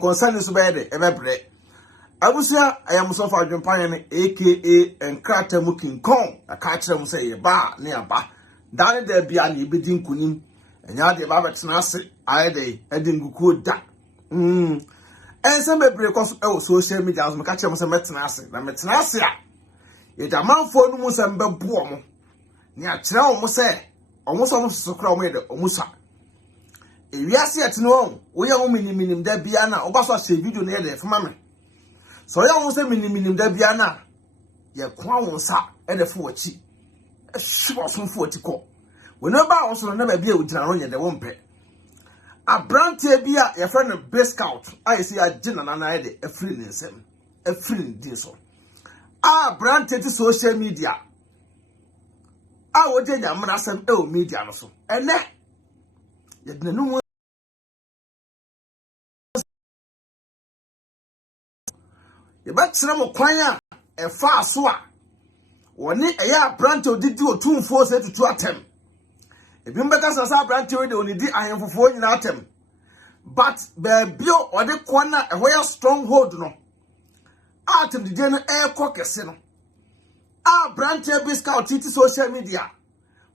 Concern is bad, ever. Abusia, I am so far Adwenepahene, aka and Crater Mukin Kong, a catcher will say a bar near bar. Danny there be an bidding kunim, and yard the Babbitt Nasi, I day, Edin good da. And some breakers, social media, as my catcher was a metanasi, the metanasia. Yet a man for no mus and bebuomo. Near Chow must say, almost so crow made or musa. If you are see at no, we are minimum there be an Obasa video near there for mammy. So I almost say minimum there be an ya crown sa at the 40. A short from 40 call. Whenever also never be with General, they won't pay. A brand beer, your friend of Bigscout. I see a dinner and I a friend in some, a friend diesel. Ah, brand social media. I would tell you, I'm not some old media also. And that, yet the new the back some choir, a far swat. One a year brand to did you 2-4 set to attempt. If you make us a brand to only did I am for 4 in attempt. But the bill or the corner a way stronghold no. Atom the dinner air caucus. Ah, brand to Bigscout social media.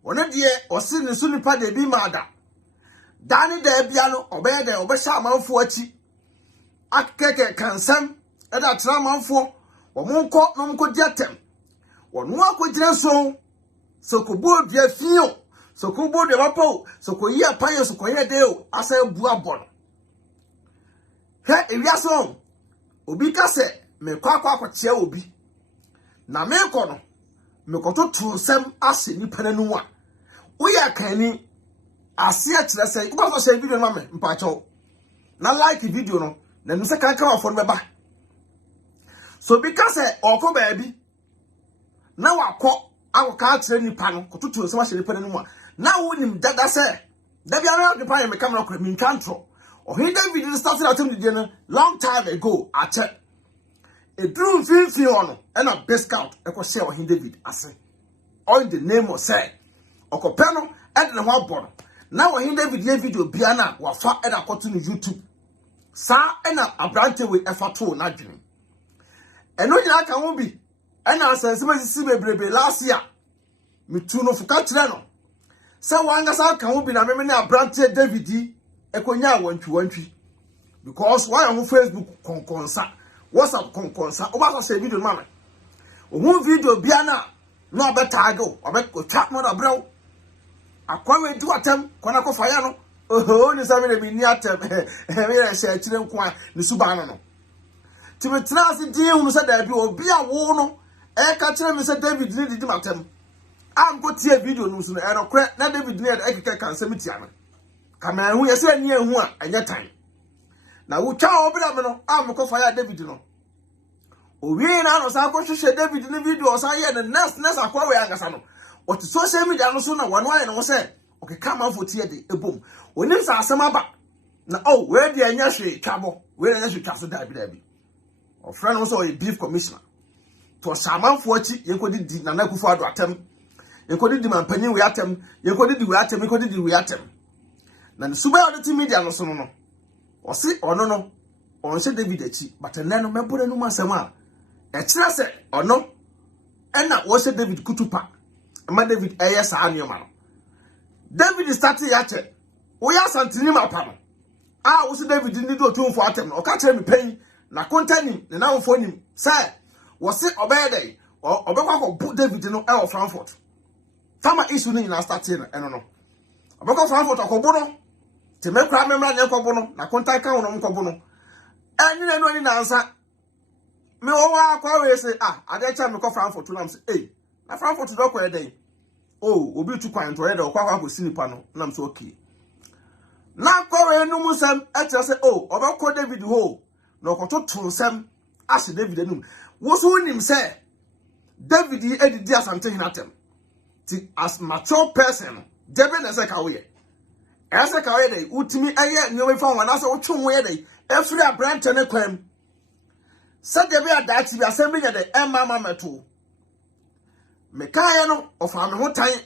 One a dear or sin the Suro Nipa de be murder. Danny de Biano or bear the Obeshaman 40. Akeke can some at a traman for or Monco Nonco Jetem. Or no could so could board dear feel. So could board the wapo, so could ye a pie, so could ye deo, as a buabon. Here, if you song, Obika said, me quack chair will be. Na me kono, me koto to some assy ni penanua. We are canny. I see it, let's say, what was a video, mamma, Pacho. Not like a video, no, then the second come from the back. So because I or baby. Now I call our catch any panel, to so much independent. Now, when that say, that be around the pine, come up with me control. Ohene David started at the dinner long time ago. I check. A drew film and a Bigscout, a could say Ohene David. I say, all in the name of say, or Copano and the one bottle. Now, Ohene David video Biana were far and I got to YouTube. Sa and a branch with effort to Nigerian. And no, I can be. And I said, somebody last year. Me too no for catch. So one as I can be a branch David. Ekonya 1-2 because why on Facebook konkonsa WhatsApp konkonsa oba say video mama ohun video biana no abetago obeko chat no abrao akwawe du atem kona ko fire no oho ni sabe de bi ni atem me share kire nko ni suba no timetra se die hu se da bi obi awo no e ka kire me se David ni di matem am go tie video no so no kre na David ni e keke kan se mitia no Kama hu yesi ani ehu a anya tan. Na wo twa obira me no amko fire David no. Owie na no sa ko hwehwe David ni video sa ye the next akwa we angasa no. What social media no so na wano aye no say okay come on for tie de ebom. Onim sa asem aba. Na oh we de anya hwe twabo. We anya hwe twaso David. O friend no so a beef commissioner. To samanfo achi yenkodi di na nakufo ado atem. Yenkodi di manpanyin we atem. Yenkodi di we atem, yenkodi di we atem. Na the super authority media no so no o si ono no on se David echi but nne no mebore no masem a e kire se ono na wo se David kutupa ma David eyes anioma no David start ya che wo ya santini mapa no a wo se David ndi do Otumfuor atem no o ka kire me pen na kontani ne na wofo nim say wo se obede obekwa ko bu David no e wo Frankfurt fama issue ni na start no eno no obekwa Frankfurt akobo no te me kra memra nye kobo no na kontan ka wono nkobo no enyi no ni na ansa me wo wa kwa we say ade cha me ko Frankfurt na say na Frankfurt do kwa dey obi tu kwan to dey kwa ko sinipa no na say okay na kwa we no musam e tell say obekọ David ho no ko to tonsam as David enum wo so nim say David edidi asante hinatem ti as mature person David na say ka we ese ka we dey utimi aye nyowe fa wana so twon we dey efiri abrante ne kwam se de be adati bi asem bi de mama meto me kae no ofa me hotan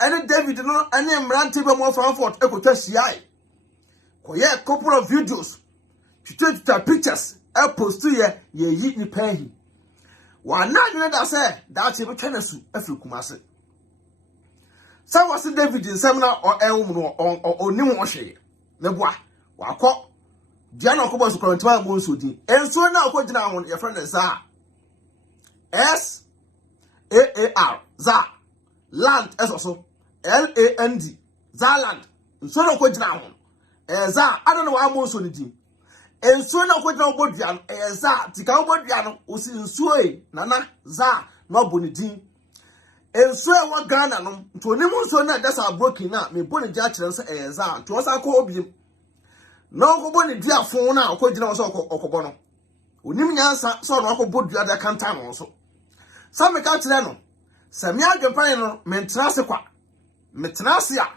ene David no ene mrante be mo Frankfurt ekotwa siai koye a couple of videos twitwa pictures e post ye yi nipa hi wa na nwene da say da che betwa na su afiri kumase sa wase David nsem na o enwum no onim wo hwe ne boa wakọ dia na okọ bosu kwantima mo nso din enso na okọ gina ho ye friend za SAAR za land esoso LAND za land nso na okọ gina ho za adana wa mo nso ni din enso na okọ gina obodua no za tika obodua no osi nso nana za na oboni din enso e wa Ghana no nto onim nso na dasa broken na me boni gya kire nso za nto osa akọ obiem na okobo ni dia fon na okogina so okobo no onim nyansa so na okobo dua da kanta no so sa me ka kire no sa me adwepan no me ntrase kwa me trase a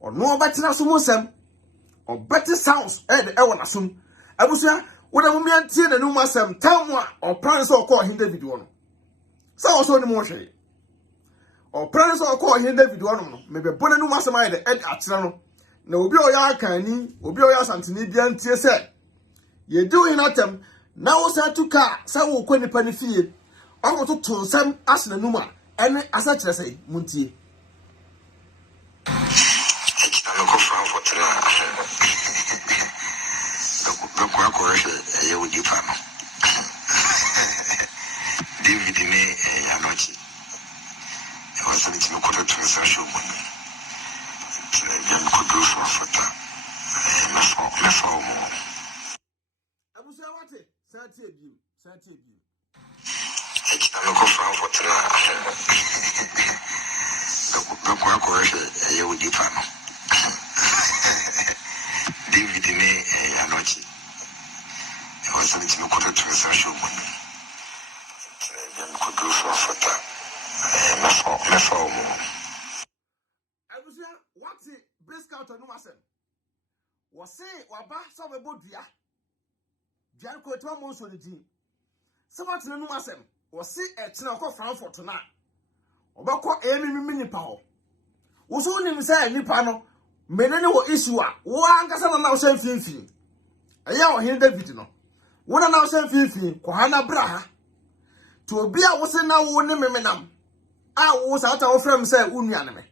ono obetena so musem obeti sounds e wo na som abusia wo mu miantie na num asem tamu a opran so okọ Ohene David wo no sa wo so ni mo hwe opran so okọ Ohene David wo no me be bona num asem ayi de akire no na obi oya akani obi oya santini bia ntie se ye do inatem na wo sa tuka sa wo kɔ nipa ne fie ɔko to nsɛm asena numa ɛne asa kyerɛ sɛ muntie ekita ko Frankfurt na ko ko ye wo dipa no David ne anochi e was something ko to transaction mo abusia wate sati ebi ekita no ko Frankfurt na ko ko ye wo dipa no David ne anochi e was something ko to transaction mo ko do Frankfurt na so mo abusia wate Bigscout no masem wo se waba so be bodua dian ko to mo so ni din se wate no masem wo se e kina ko Frankfurt na obekọ emimi nipa ho wo so nim se nipa no menene wo issue a wo ankasa na wo se mfimfini eya Ohene David no wo na wo se mfimfini ko ha na bra ha to obi a wo se na wo ne memenam a wo sa ta wo frem se unua ne me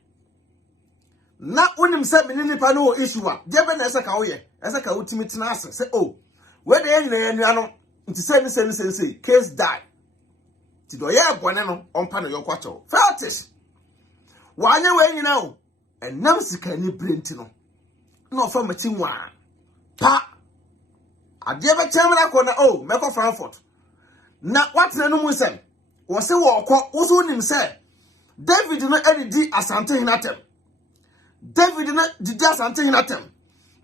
na unim se me nipa no issue a de be na ese ka wo ye ese ka utimi tena ase se oh we de nyina nua no nti se case die ti do ye bone no ompa no yokwacho fetish wanye we nyina o enam sika ni brenti no na ofa mati nwa pa ade be chemra ko na oh meko Frankfurt na watena no mu sem wo se wo kọ wo so unim se David no edidi asante hinatem David na didi asante hinatem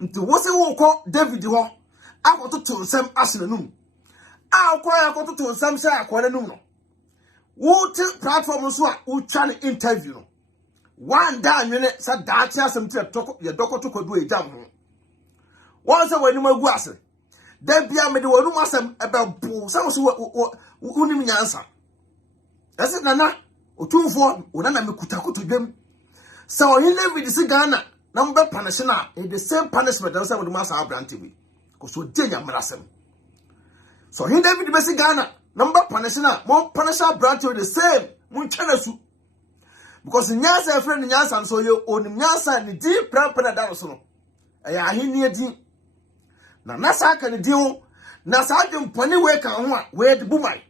nti wo se wo kọ David ho akototo nsem asenanum akwa akototo nsem se akwananum no wo ti platform so a wo twa ne interview no one da nwene sa daati asem ti ye dokoto kodu ejam ho won se wani magu ase da bia me de wonu asem ebebo se wo so unim nyansa ese nana Otumfuor onana mekutakoto dwem sa Ohene David si Ghana na mbe punish na the same punishment that say we must have brantewe because so denya mrasem so Ohene David be si Ghana na mbe punish na mo punish brantewe the same mun twena su because nyansa friend nyansa so ye onim nyansa ni di prapra da so no eya ahini edi na nasa aka ni di ho na sa adwem pone we kan ho a we de bumai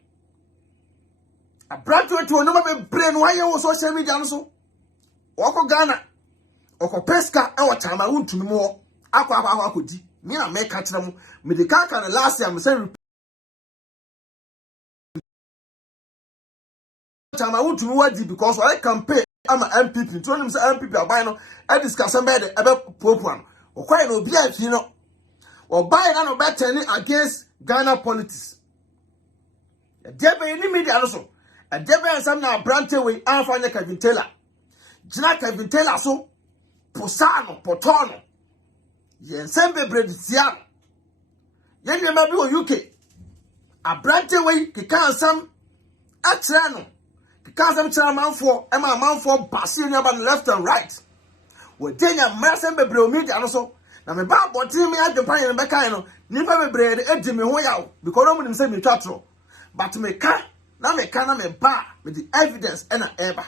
abrantewe to no ma be brain wa ye wo social media no so oko Ghana oko peska e watama wuntumi mo akwa akodi me na me ka kire mo me de ka na last year me say watama wuntumi wadi because I campaign ama MPP to nim say MPP abai no e discuss am be de ebe program okwai na obi afi no obai na no be turning against Ghana politics e debe ni media no so e debe ensam na brantewe anfanya Kevin Taylor Jina Kevin Taylor so posano potono yensembe bredisiano yenye mabi o UK abrante we kika ansam atra no kika ansam tra manfo e ma manfo base ni aba left and right we denya mrasembe bre o media no so na me ba botin me Adwenepahene be kan no nipa me brede edi me ho yaw because no mu say me twatro but me ka na me ba me the evidence na eba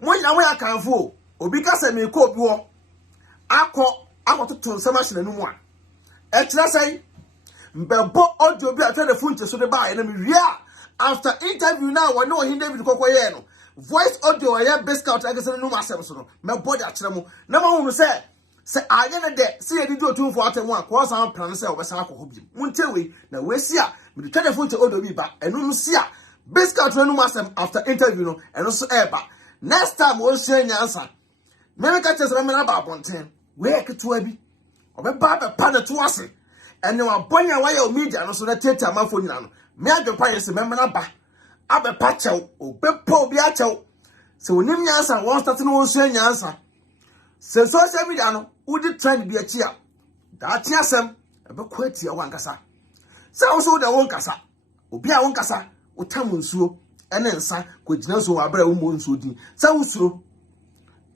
mo nya wo yakanfo obi ka se me ko obi wo akototo nsema hye nanu mu a e kira sai mbebo audio bi a telephone te so de ba na me wia after interview now we know Ohene David kokoye no voice audio ya Bigscout agese no masem so no me body a kire mu na ma hunu se anye ne de se ye didi Otumfuor atemu a ko san plan se obesa akoko bi muntewe na we si a me de telephone te audio bi ba enu no si a Bigscout no masem after interview no enu so eba next time we share nyansa me ka chese me na ba bonten we ketua bi obeba be pa de to ase ene wa bonya wa ya media no so na tete amafo nyina no me Adwenepahene se me na ba abepa chew obepo obi a chew se onim nyansa won start no won share nyansa se social media no udi trend bi achi a da tia asem ebe kwatia wankasa se wo so de wankasa obi a wankasa utam nsuo ene nsa kwagina so abra wo mo nsuo din se wo suro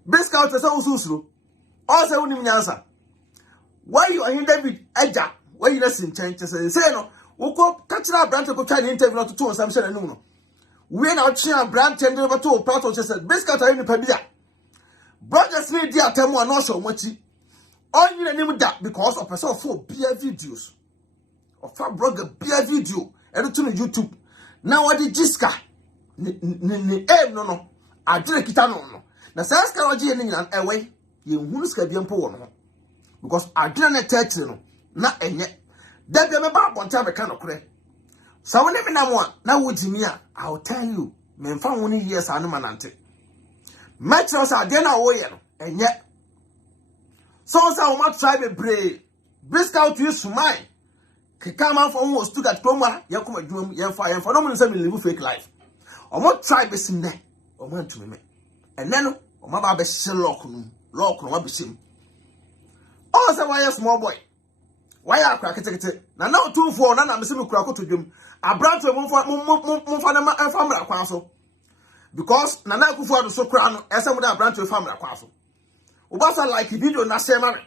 Bigscout se wo suro o se wonim nyansa why you Ohene David eja why you listen change say no wo ko kachira branch ko try interview no to nsam share no we na ochia branch and over to platform say Bigscout Nipa bia brothers me dia temu a no so machi only nim da because of person for beer videos of a blogger beer video and to YouTube now what the jiska ni no adire kita no na say ska oje ni nyina ewe ye hunu ska bia mpo wo no because adire na text no na enye da bia me ba bonta be ka no kure so when me na mo na wujimi a I'll tell you me mfa woni years anu manante metro sa de na wo ye no enye so o ma try be brave Bigscout use mine keka man for won stu gat proma ye kom adwum ye fa no mo say me live fake life o mo try be sim ne o mo ntumi me ene no o ma ba be hye lock no wa be sim o say why small boy why akra ketekete na Otumfuor na me se me kura kotodwum abranto mo fa na ma famra kwan so because na Akufo so kura no ese mo da abranto famra kwan so ubasa like video na share mare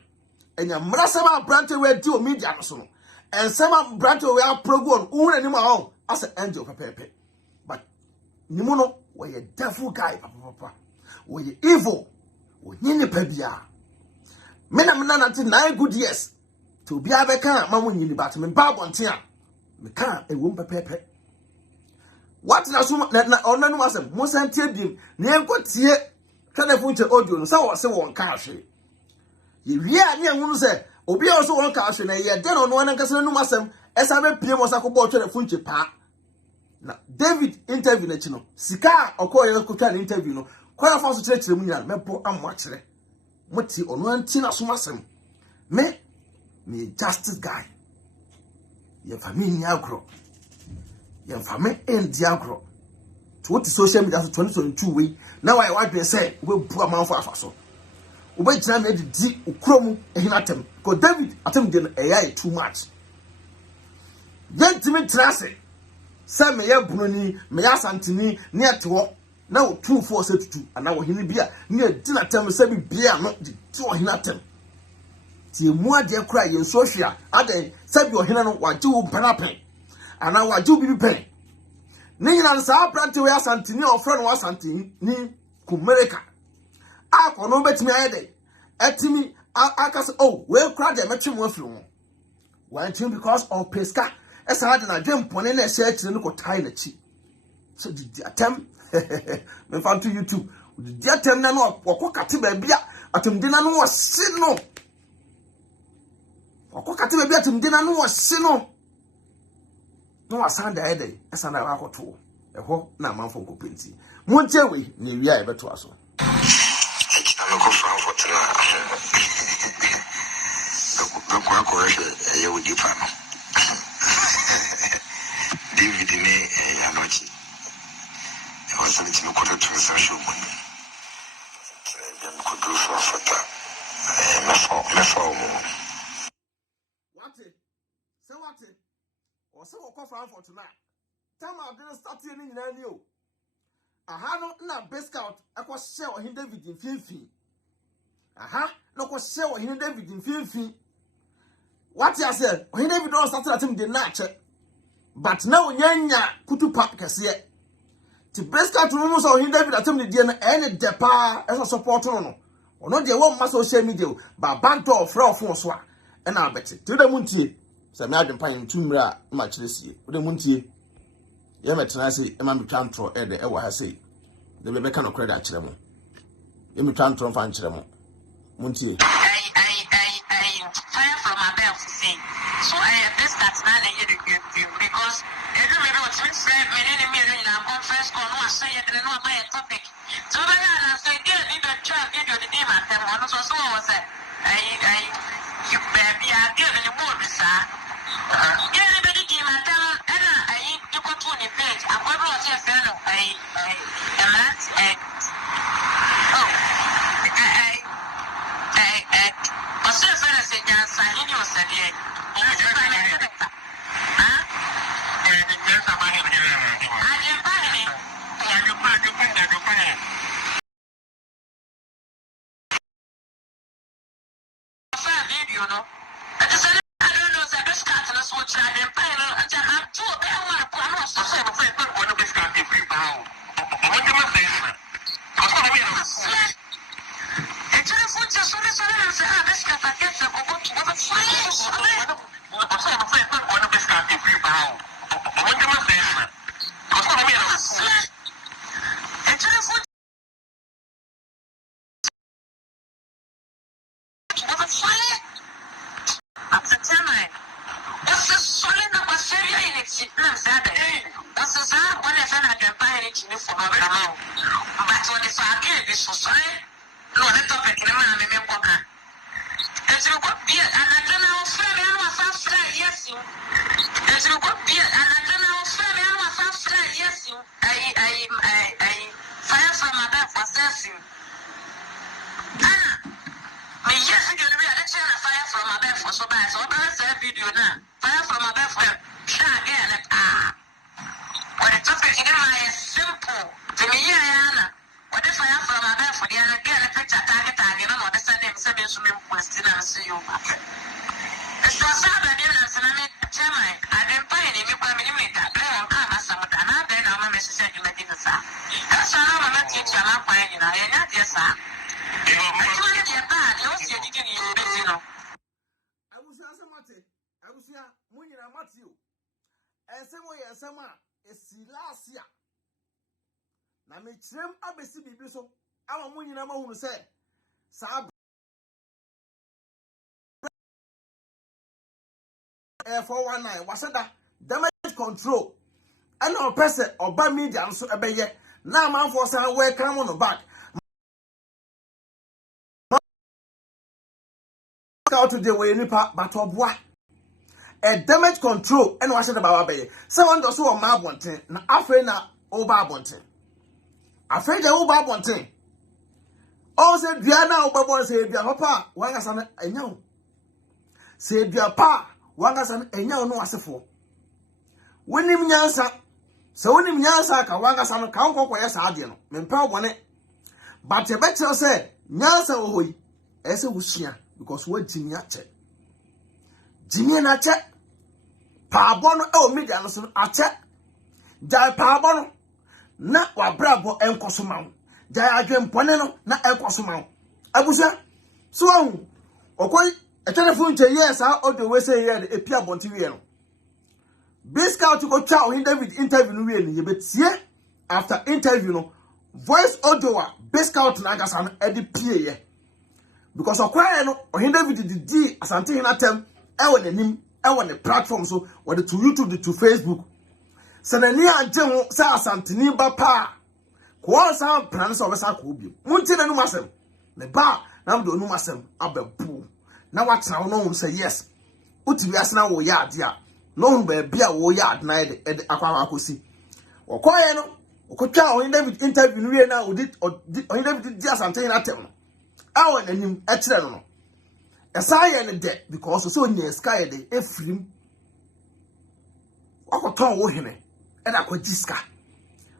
enya mra se ma abranto we di o media no so no and some abranto we program unre ni ma on as angel pepepe but ni mo no we a devil guy papa we evil we nyini pa bia me na 9 good years to be abeka ma mo nyini but me ba bonten a me kan e wo pepepe what na so na onanu asem mo santie biem na enkotie telephone che audio no so se won ka hwe ye wi a ne ehunu se obi a so won ka hwe na ye de no no an kase no masem esa be pie mo sa ko bo telephone che pa na David interview na chi no sika okoye ko twa interview no ko ya fa so kire mu nya mebo ammo akire moti ono anti na so masem me justice guy ye family agro ye family end agro to what social media 2022 we now I want to say we bu amanfo afaso we be gina na di ukromu ehinatem because David atem de AI too much yentimi trase say me ye broni me ya santini ne eto na Otumfuor say tutu ana Ohene bia ne dinatem say bia no di Ohinatem ti mu ade kura ye social ade say bi Ohene no waje wo panapen ana waje wo bi pen ni nyina sa brante we asantini ofre no asantini ni kumereka akono betimi ayede etimi akase oh we kura de metwe mo afiri ho one thing because of peska esa de na dem pone na ehye akire no ko tai na chi so the attempt me fan to YouTube the attempt na no okokate ba bia atumde na no wo se no okokate ba bia atumde na no wo se no no asanda ede asanda akoto eho na manfo kopenti munche we na wi a ebeto aso I'm going for tonight. The correction, you would depend. David in a noche. It was something you could have to social money. Then could do for that. What it? Say what it? Or so for tonight. Time I'm going to start in you. Aha no na Bigscout akwa share Ohene David in fifi. Aha no ko share Ohene David in finfin. What you say? Ohene David don't start at him the nature. But now nyanya kutu pap kese. Ti Bigscout no so Ohene David at him the na any depa as a support no. Ono de wo ma social media ba banto ofra ofon so a na abeti. Ti de muntie. Se me Adwenepahene tumra ma kire sie. De muntie. Ye metena se e ma metwa ntro e de e wa ha sei. De be ka no credit akire mo. Ye metwa ntro fa nkire mo. Muntie. Fire from above see. So this that's not because every minute what's been said, me in a conference call, no, I say it, and no, my topic. So I say, did the trap, did the name at them, one so was that you baby, I give any more, sir. Everybody came at them, and I eat to go to the page. I'm going to see a fellow. Na me chirem abesi bibi so ama munyina ma hunu se sa F419 wasada damage control and no person oba media nso ebeye na amanfo san welcome no back out today Ohene Nipa but obwa a damage control and wasada ba wabeye someone do so o ma abonten na afre na oba abonten afre je oba abonten o se dua na oba bon se dua papa wanga san enyaw se dua pa wanga san enyaw no asefo wonim nyansa se wonim nyansa ka wanga san ka nkokọ ya saade no mempa obone but e betre say nyansa wo hoyi ese wuhia because what jimia che jimia na che pa bono e o media no so ache jai pa bono na wabrabo enkoso mawo jai adwempone no na enkoso mawo abusa so ahu okoy e telephone che yes how all the way say here e pia bonti wie no Bigscout go tell Ohene David interview no wie ni yebetie after interview no voice audio a Bigscout na agasa no e de pie ye because okwaye no Ohene David di asante hinatem e wo nanim e wo ne platform so wo to YouTube to Facebook sanani anje ho sa asanteni ba pa ko san plan so be sa ko bi munti na nu masem ne ba na do nu masem ababu na watena no say yes uti bi asena wo ya ade a no be bia wo ya ade na e akwa akosi okoye no okotwa Ohene David interview no wie na Ohene David di asante na tem no awo nanim e kire no no esaye ne de because so nya sky de efrim wakoton wo hene e da kwa jiska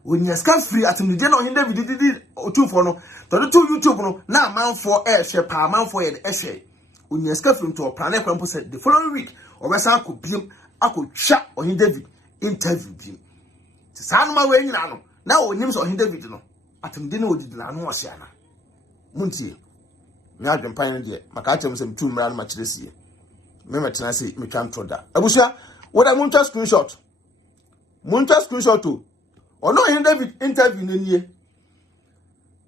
onya ska free atimde na Ohene David didi Otumfuor no to do YouTube no na manfo share pa manfo ye de share onya ska free to plan kwampo said the following week obesa akobiem akotwa Ohene David interview bi sa no ma we nyina no na onim so Ohene David no atimde na odidi na no ose ana muntie me Adwenepahene de maka atem sem tu mra no ma kiresie me metena se me twa ntoda abusia what I muncha screenshot to ono Ohene David interview na nie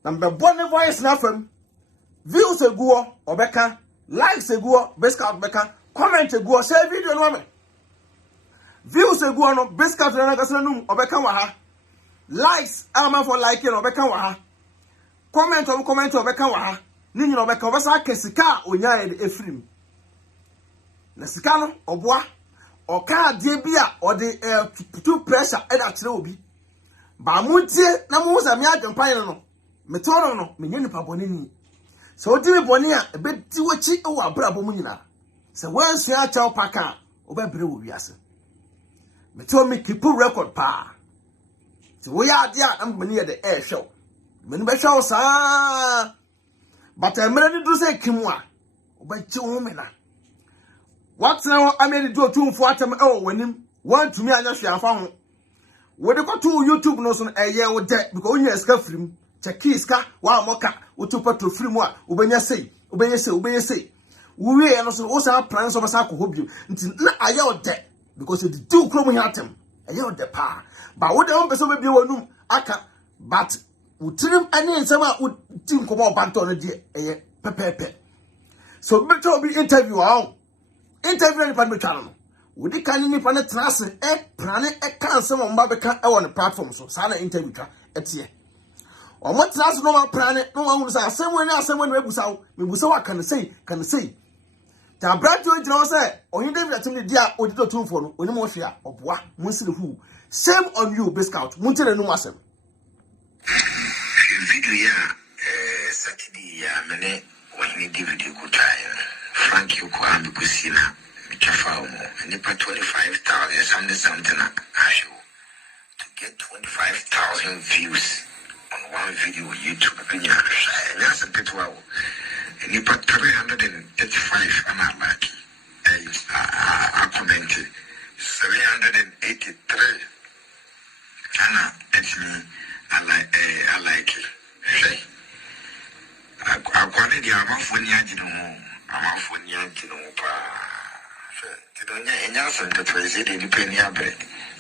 na mbe bone voice na fam views eguo obeka likes eguo Bigscout beka comment eguo share video no me views eguo no Bigscout na kasa num obeka wa ha likes ama for like no obeka wa ha comment obeka wa ha ni nyina obeka obesa kesika onya efrim na sika no oboa oka de bia ode to pressure e da kire obi ba muntie na mu sa me Adwenepahene no metoro no menye nipa bone ni so odi me bone a ebedi wachi e wa brabo mu nyina se wansu a chaw paka obabre wo wiase metoro me keep record pa se wo ya ade a am bene de e hwew meni be hwew sa but emre ni do se kimu a obachi wo me na what now ameni do Otumfuor atem e wo wanim wan tumi anya hwe afa ho wo de ko to YouTube no so eye wo de because onya ska frim check iska wa moka utupa to frim a obenya sei wo we no so wo sa plan so basa akọ nti na aya wo de because the do krom hi atem eye wo de pa ba wo de on pese be wanum aka but utirim ani nsem a utim ko ba banto no de eye pepepe so beto be interview ni pa me channel no wodi kan ni pa na trase plane kan se mo mba be kan e won platform so sa na interview twa etie o mo trase no ma plane no ma hu sa asem we ebusa wo me busa wa kan sei ta brajo jina wo se Ohene David atim dia odi Otumfuor no oni mo hwe a oboa mo sire hu same on you Bigscout mo ntele no asem video ya Saturday ya mene Ohene David ko tayo Frank you ko am ko sina Chafao nipa 25,000 something I show to get 25,000 views on one video on YouTube. That's a bit wow. Nipa 335 I'm not lucky. I commented 783. Anna, it's me. I like it. Say, I wanted the amount for the president depending on bread.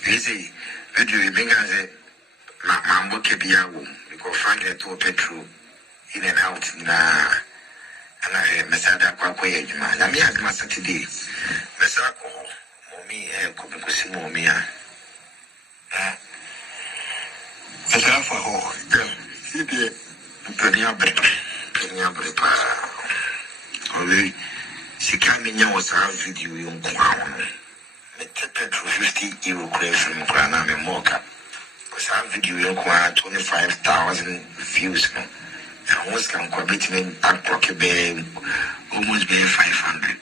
Easy, video being as a mambo kebiago because Frank had to petrol in and out na and I Messada Quaquay, man. I mean, as my Saturday, Messaco, Mommy, and Copacusi Momia. For he did Penia Brepa. Only. She can't be young was our video young crown. The petrol 50 euro claim from Grana Mocha. Was our video young crown 25,000 views. And was can quabit me at Pocket Bay almost be 500.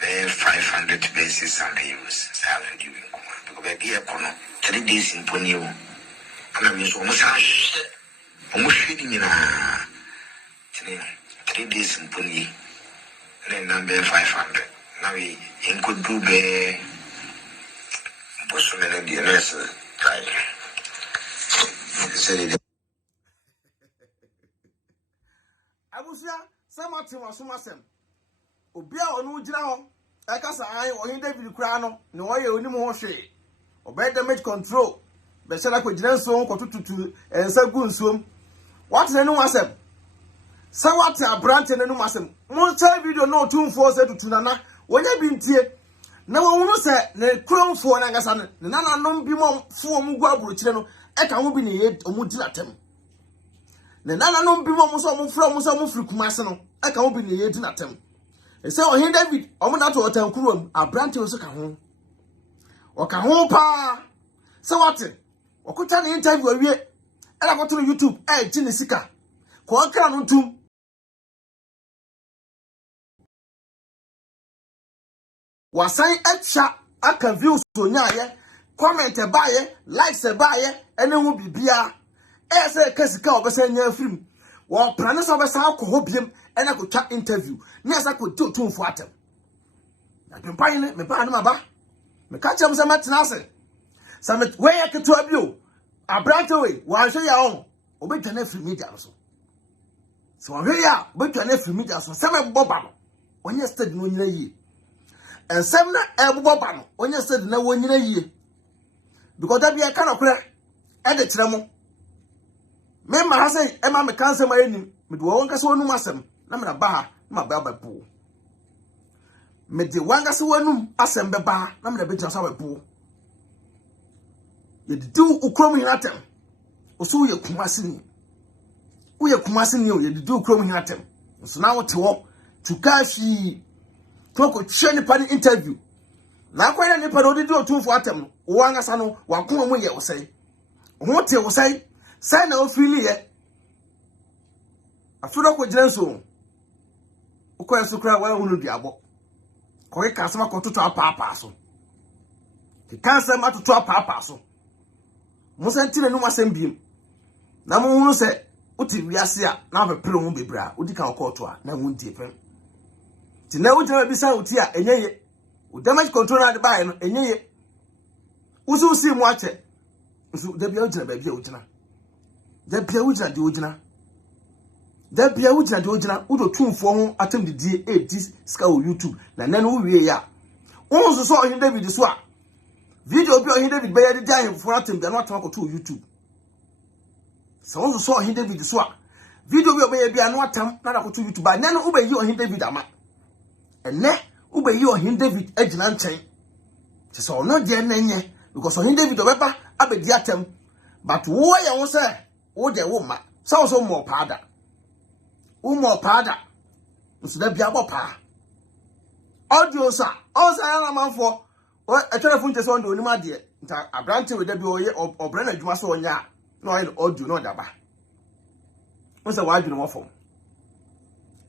Be 500 basis on the use. So our video young crown. Because be a corner 3 days in Ponyo. And I was almost feeding in a 3 days in Ponyo. Then number 500. Now we could do the possible the rest right. Abusia samati wasuma obia onu gira ho e kasa an Ohene David kura no ne wo ye onim ho hwe obey damage control be shala ko gira nso ko tututu ensa gu nsuom what ne no wasem sawati abrante ne no wasem mo tell video no Otumfuor se tutu nana wonya bi ntie na wonu se ne kromfo na ngasa ne nana no bi mo fo mo gu aburo kire no e ka ho bi ne ye omu di natem ne nana no bi mo so mo fro mo so mo firi kumase no e ka ho bi ne ye di natem e se Ohene David omo na to otankurom abrante so ka ho o ka ho pa sawati okuta ne interview awie e la ko to YouTube e ji ne sika ko akra no ntum wasan atwa aka views so nyaye comment e baye, likes e baye, ene hu bibia. E se kesika obese nya film. Wo plan so obese akọ biem ene ko twa interview. Ni asa ko di Otumfuor atem. Adwenepahene me ba no maba. Me ka chem se metena ase. Sa me we ye keto abio. Abrante we, wa hwe ya on. Obetwa free media so. So hwe ya, obetwa free media so. Se me boba no. Onye steady no nyina yie. Ensem na eboba no. Onye steady na wo nyina yie. Because that be a kind of crack. And the tremor. Member has a Emma McCancer, my enemy, with one castle no massam, Namina Baha, my bell by pool. Med the one gasoonum, assemble bar, Namina Bitch of a pool. You do Ukromi atem. Also, you Kumasini. We are Kumasini, you do Kromi atem. So now to walk to Kashi. Talk with Shani Party interview. Na kwanya nipa do di Otumfuor atem no wo angasa no wakon mo ye wo sai wo te wo sai na o fili ye afudo ko gina so o ko yesu kra wa hunu duabo ko e ka sama ko toto apa so ke kansa ma toto apa so mo santi na numa sembiem na mo hunu se uti wiase a na be pere ho bebra udi kan ko to a na hu ntie pem ti na ujina bi sa uti a enyenye o damage control na de buy no enyeye usu si mu ache usu da bia ujina ba bia ujina da bia ujina de ujina da bia ujina de ujina udo Otumfuor ho atem didie this ska o YouTube na nan wo wie ya unsu so Ohene David so a video bi Ohene David ba ya de dan for atem bia no atem ko to YouTube so unsu so Ohene David so a video bi ba ya bia no atem na ko to YouTube ba nan wo ba yi Ohene David ama ene ube yi Ohene David agina nchen se so no de nenye because Ohene David obeba abedi atem but wo ye wo se wo de wo ma so mo pada wo mo pada nso da bia bo pa audio sa na manfo o etwere nche so ndo onim ade nta abrante we da bi oye obra na adwuma so onya na oye audio no da ba wo se wa adwene wo fom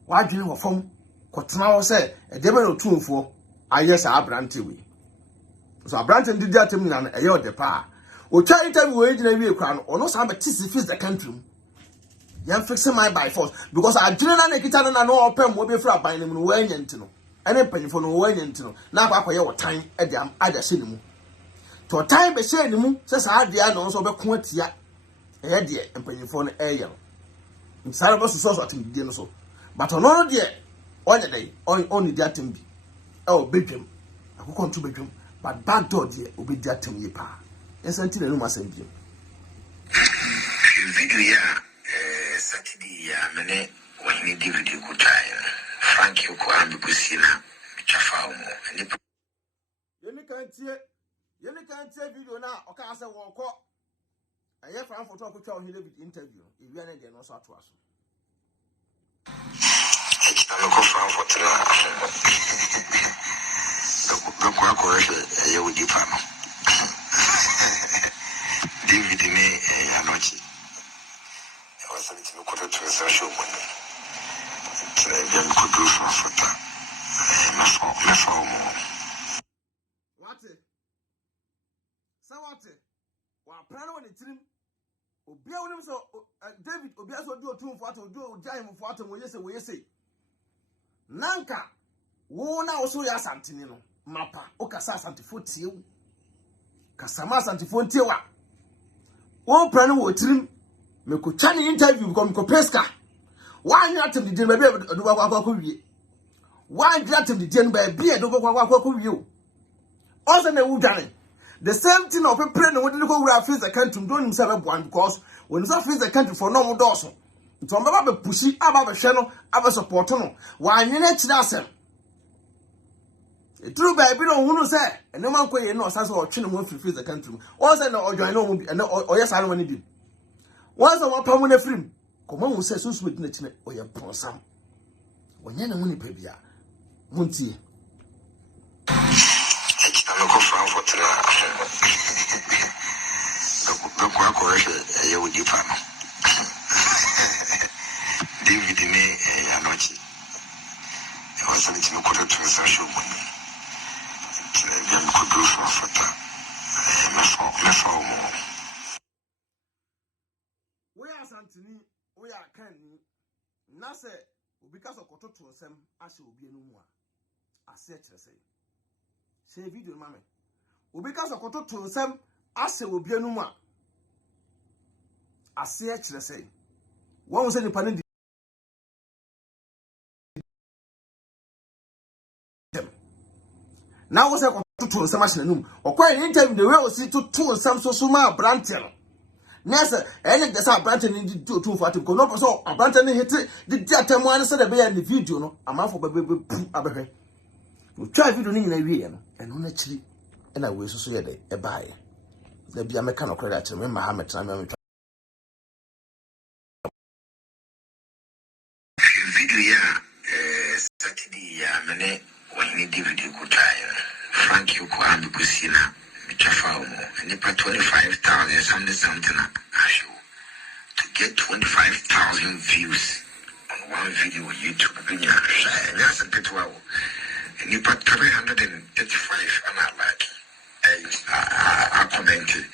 wa adwene wo fom kotena wo se edebe no Otumfuor ayesa abrante we so abrante ndidi atem na eye ode pa o twa interview we gina wie kwa no ono sa be tisi fix the country yan fix my by force because adwene na nekita no na no opem wo be fra ban nem no wa anya ntino ene panyifo no wa anya ntino na akwa akoye wotan ede am ada se nemu to tan be se nemu se sa adea no so be ko atia eye de panyifo no eye no nsara bo so atem die no so but ono no de onye dey on di atem bi bedwam akoko nto bedwam but back door de obedi atem yi pa esanti na no masem bi video ya Saturday ya mene Ohene David ko tai Frank ko ambi kusina chafa mo nipa yeni kan tie video na o ka se wo ko aye fan photo ko twa Ohene David interview e wi na de no so ato aso I'm going for the David me anochi. I was a little quarter to a social one. Then could do for that. What it? So what it? What plan on it? Obia wonim so David obia so do Otumfuor to do Jahim for atom we say nanka wo na wo so ya santini no mapa o kasa santifo tie wo kasama santifo tie wa wo plan wo tirim me ko chani interview ko me ko peska wa nya atem di ba bi do kwa wie wa nya atem di ba bi do kwa wie o also na wo dwane the same thing of people no we go where face the country don't himself born because when you face the country for no more doors so mbaba be pushi aba be hwe no aba support no wa anyene kira asem etru ba bi no hunu se eno man koye no sase o twe no mo face the country o se no ojoin no mo bi eno oye sare woni bi won se mo pam na film ko mo se susu bi na kine oye ponsam wonye na woni pa bia muntie I'm going for the David me anochi. I was a little quarter to a social one. Then could do for that. Let's go more. We are Santini, we are Kenny. Nase, because of Koto to some, I shall be no more. I said, say video, mammy. Because of Koto to some, I shall be no more. I said, one was any panel. Now was a to some machine, or quite interview the way see to two some so suma brantel. Nessa, and that's our branching in the two for to go up so a branching hit the data one said a bear in the video, no, a mouth of a baby. We try video in a real and on actually, and I will so a buyer. There be a mechanical credit to remember how much time I'm video, Saturday, Mane, Ohene David, Frank Yukwambi Kusina, Michafaumo, and Nipa 25,000 something. I show to get 25,000 views on one video on YouTube. And that's a bit wow. And Nipa 335, and I like it. I commented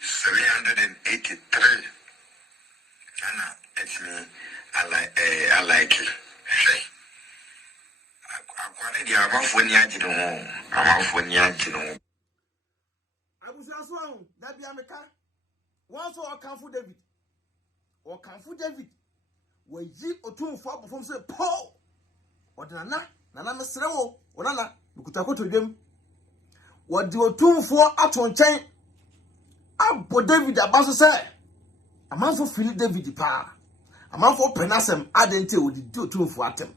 783. And it's me. I like it. I'm off when you're I was as well. That be America. Once or Kamfu David. Or Kamfu David. Where ye Otumfuor perform say Paul. Or Nana Mesrewo. Or Nana. Lukutako to them. What do Otumfuor at on chain? Abo David Abaso say. A man for Philip David Pa. A man for Penasem Adente with the Otumfuor atem.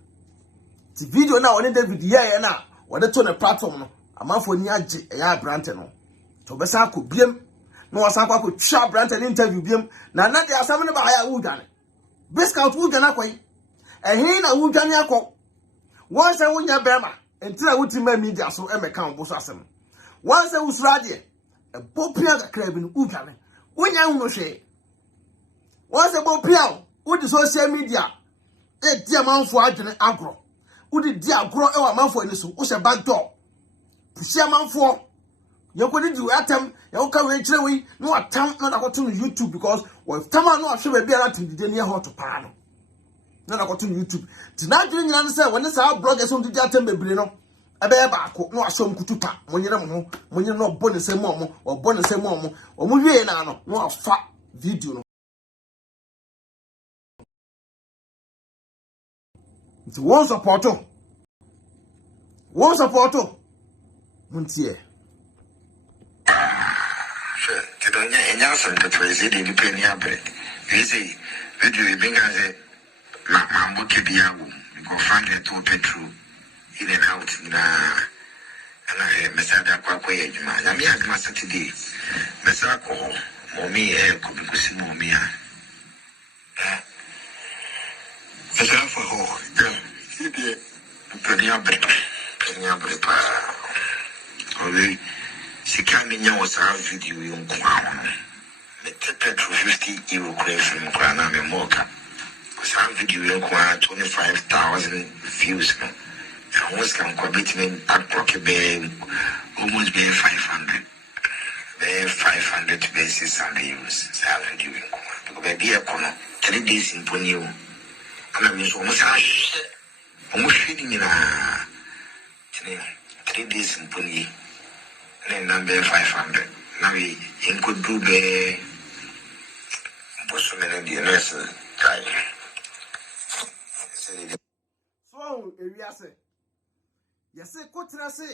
The video now on David yeah na what the tone platform no amanfo ni age ya brante no to be sa akobiem no wasakwa ko twa brante interview biem na de asam ne ba ya wudwane Bigscout wudwane akwai ehin na wudwane akọ won se wunya bema entina wutima media so emeka on boso asem won se usrade e popia kakra bi no wudwane wunya hu no hwe won se popia wudi social media e dia manfo adwene agro Udi dia grow ewa manfo ani so wo se banto pusia manfo yekodi di atam yewka we kire we no atam no akoto no YouTube because we tam no ahwe ba bia atam dide ne hot pa no akoto no YouTube ti na dwene nyina se woni sa bloggers on dide atam bebre no ebe ba ako no asom kutupa monyere mo monyere no obo ne se mo mo obo ne se mo mo omo wie na no afa video no it's one support. Muntie. Sure. Kidanya enyansa ntotwezi de dipeni abre. Easy. Video ibingaze mambo kibiagu. Go find it to petrol in and out na ana mesada kwa yejuma. Na mi aduma Saturday. Mesa ko momi ko bikusi momi a. Mesa for ho. Ide penia brepa. Owe sikani nyawo sa video yon kwa. Me petrol 50 euro kwa film kwa na me moka. Sa video yon kwa 25,000 views no. I was can commitment at be almost be 500. Be 500 to be 600 euros. Sa video yon kwa. Because be a kono 3 days in Ponyo. And I'm so almost feeding in a 3 days in Pony, and then number 500. Now we could do the Bosman the nurse. So, if you say, yes, Cotra say,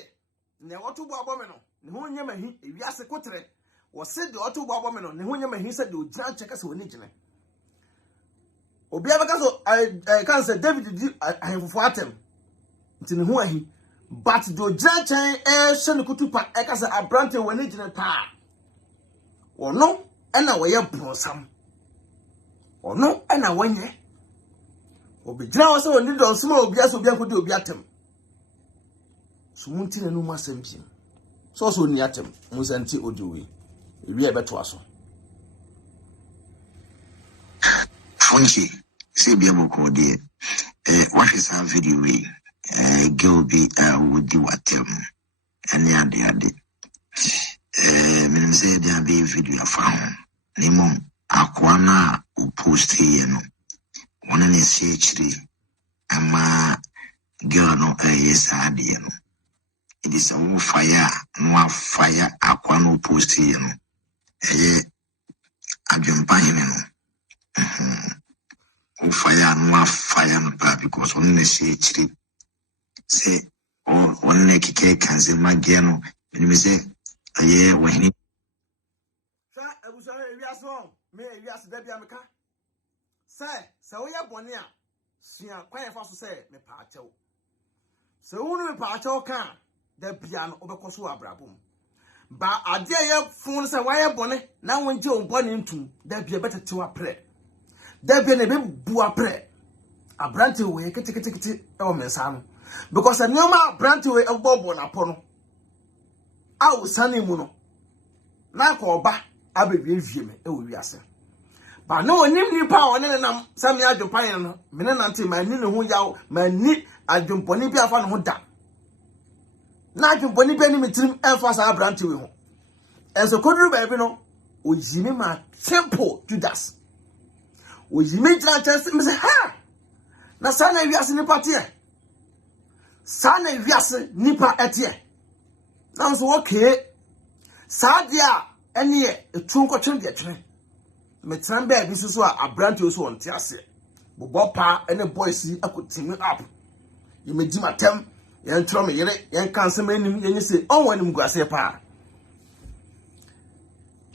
never to Babomeno, Nihonyama, if you ask a Cotre, was said the Otto Babomeno, Nihonyama, he said, do John check us who need Obiabakaso, I can't say David, I have fought him. It's in Hawaii. But do judge a son kutupa ekasa abrante wani jine pa. Or no, and away a brosam. Or no, and a wenye. Obi jina also need on small bias of Bianco do biatem. Sumuntin and Numa Sempium. So niatem, Musanti Odui. We are better also. Funky, say Biamoko dear. What is our video way? Gilby would do what any other. Menim say there be video found. Nemo akwana u post here no. One in CHD. Ama girl no yes idea no. It is a fire, fire aquano post here no. Adwenepahene no. Fire no fire no because one in CHD. Say or one neck cancel my geno. And we say, when he. I was sorry, me, yes, Debbie America. Say, so we are Bonia. See, I'm quite fast to say, me pacho. So only pacho can, the piano over Kosoa Brabum. But I dare your phones a wire bonnet, now when Joe born into, there be a better to a prayer. There be a big bua prayer. A branch away, kitty, oh, my son. Because a new branch away of Bob on upon. I was sunny muno. Now call back, I be review me, it will be as. But no one need power, and I'm some yard of pine, Menanti, my nino who yaw, my knee, I don't bonibia fan who da. Now you bonibia me trim and fast our branch to you. As a country baby, no, with Jimmy my temple to dust. With Jimmy just say, ha! Now, Sana Vias Nipa tier. Sana Vias Nipa etier. Now, so okay. Sadia, any a trunk change the train. Metrambe, this is what a brand you so on Tiase. Bobopa and a boy see I could team up. You may do my term, young Tommy, young cancer man, and you say, oh, when you go say pa.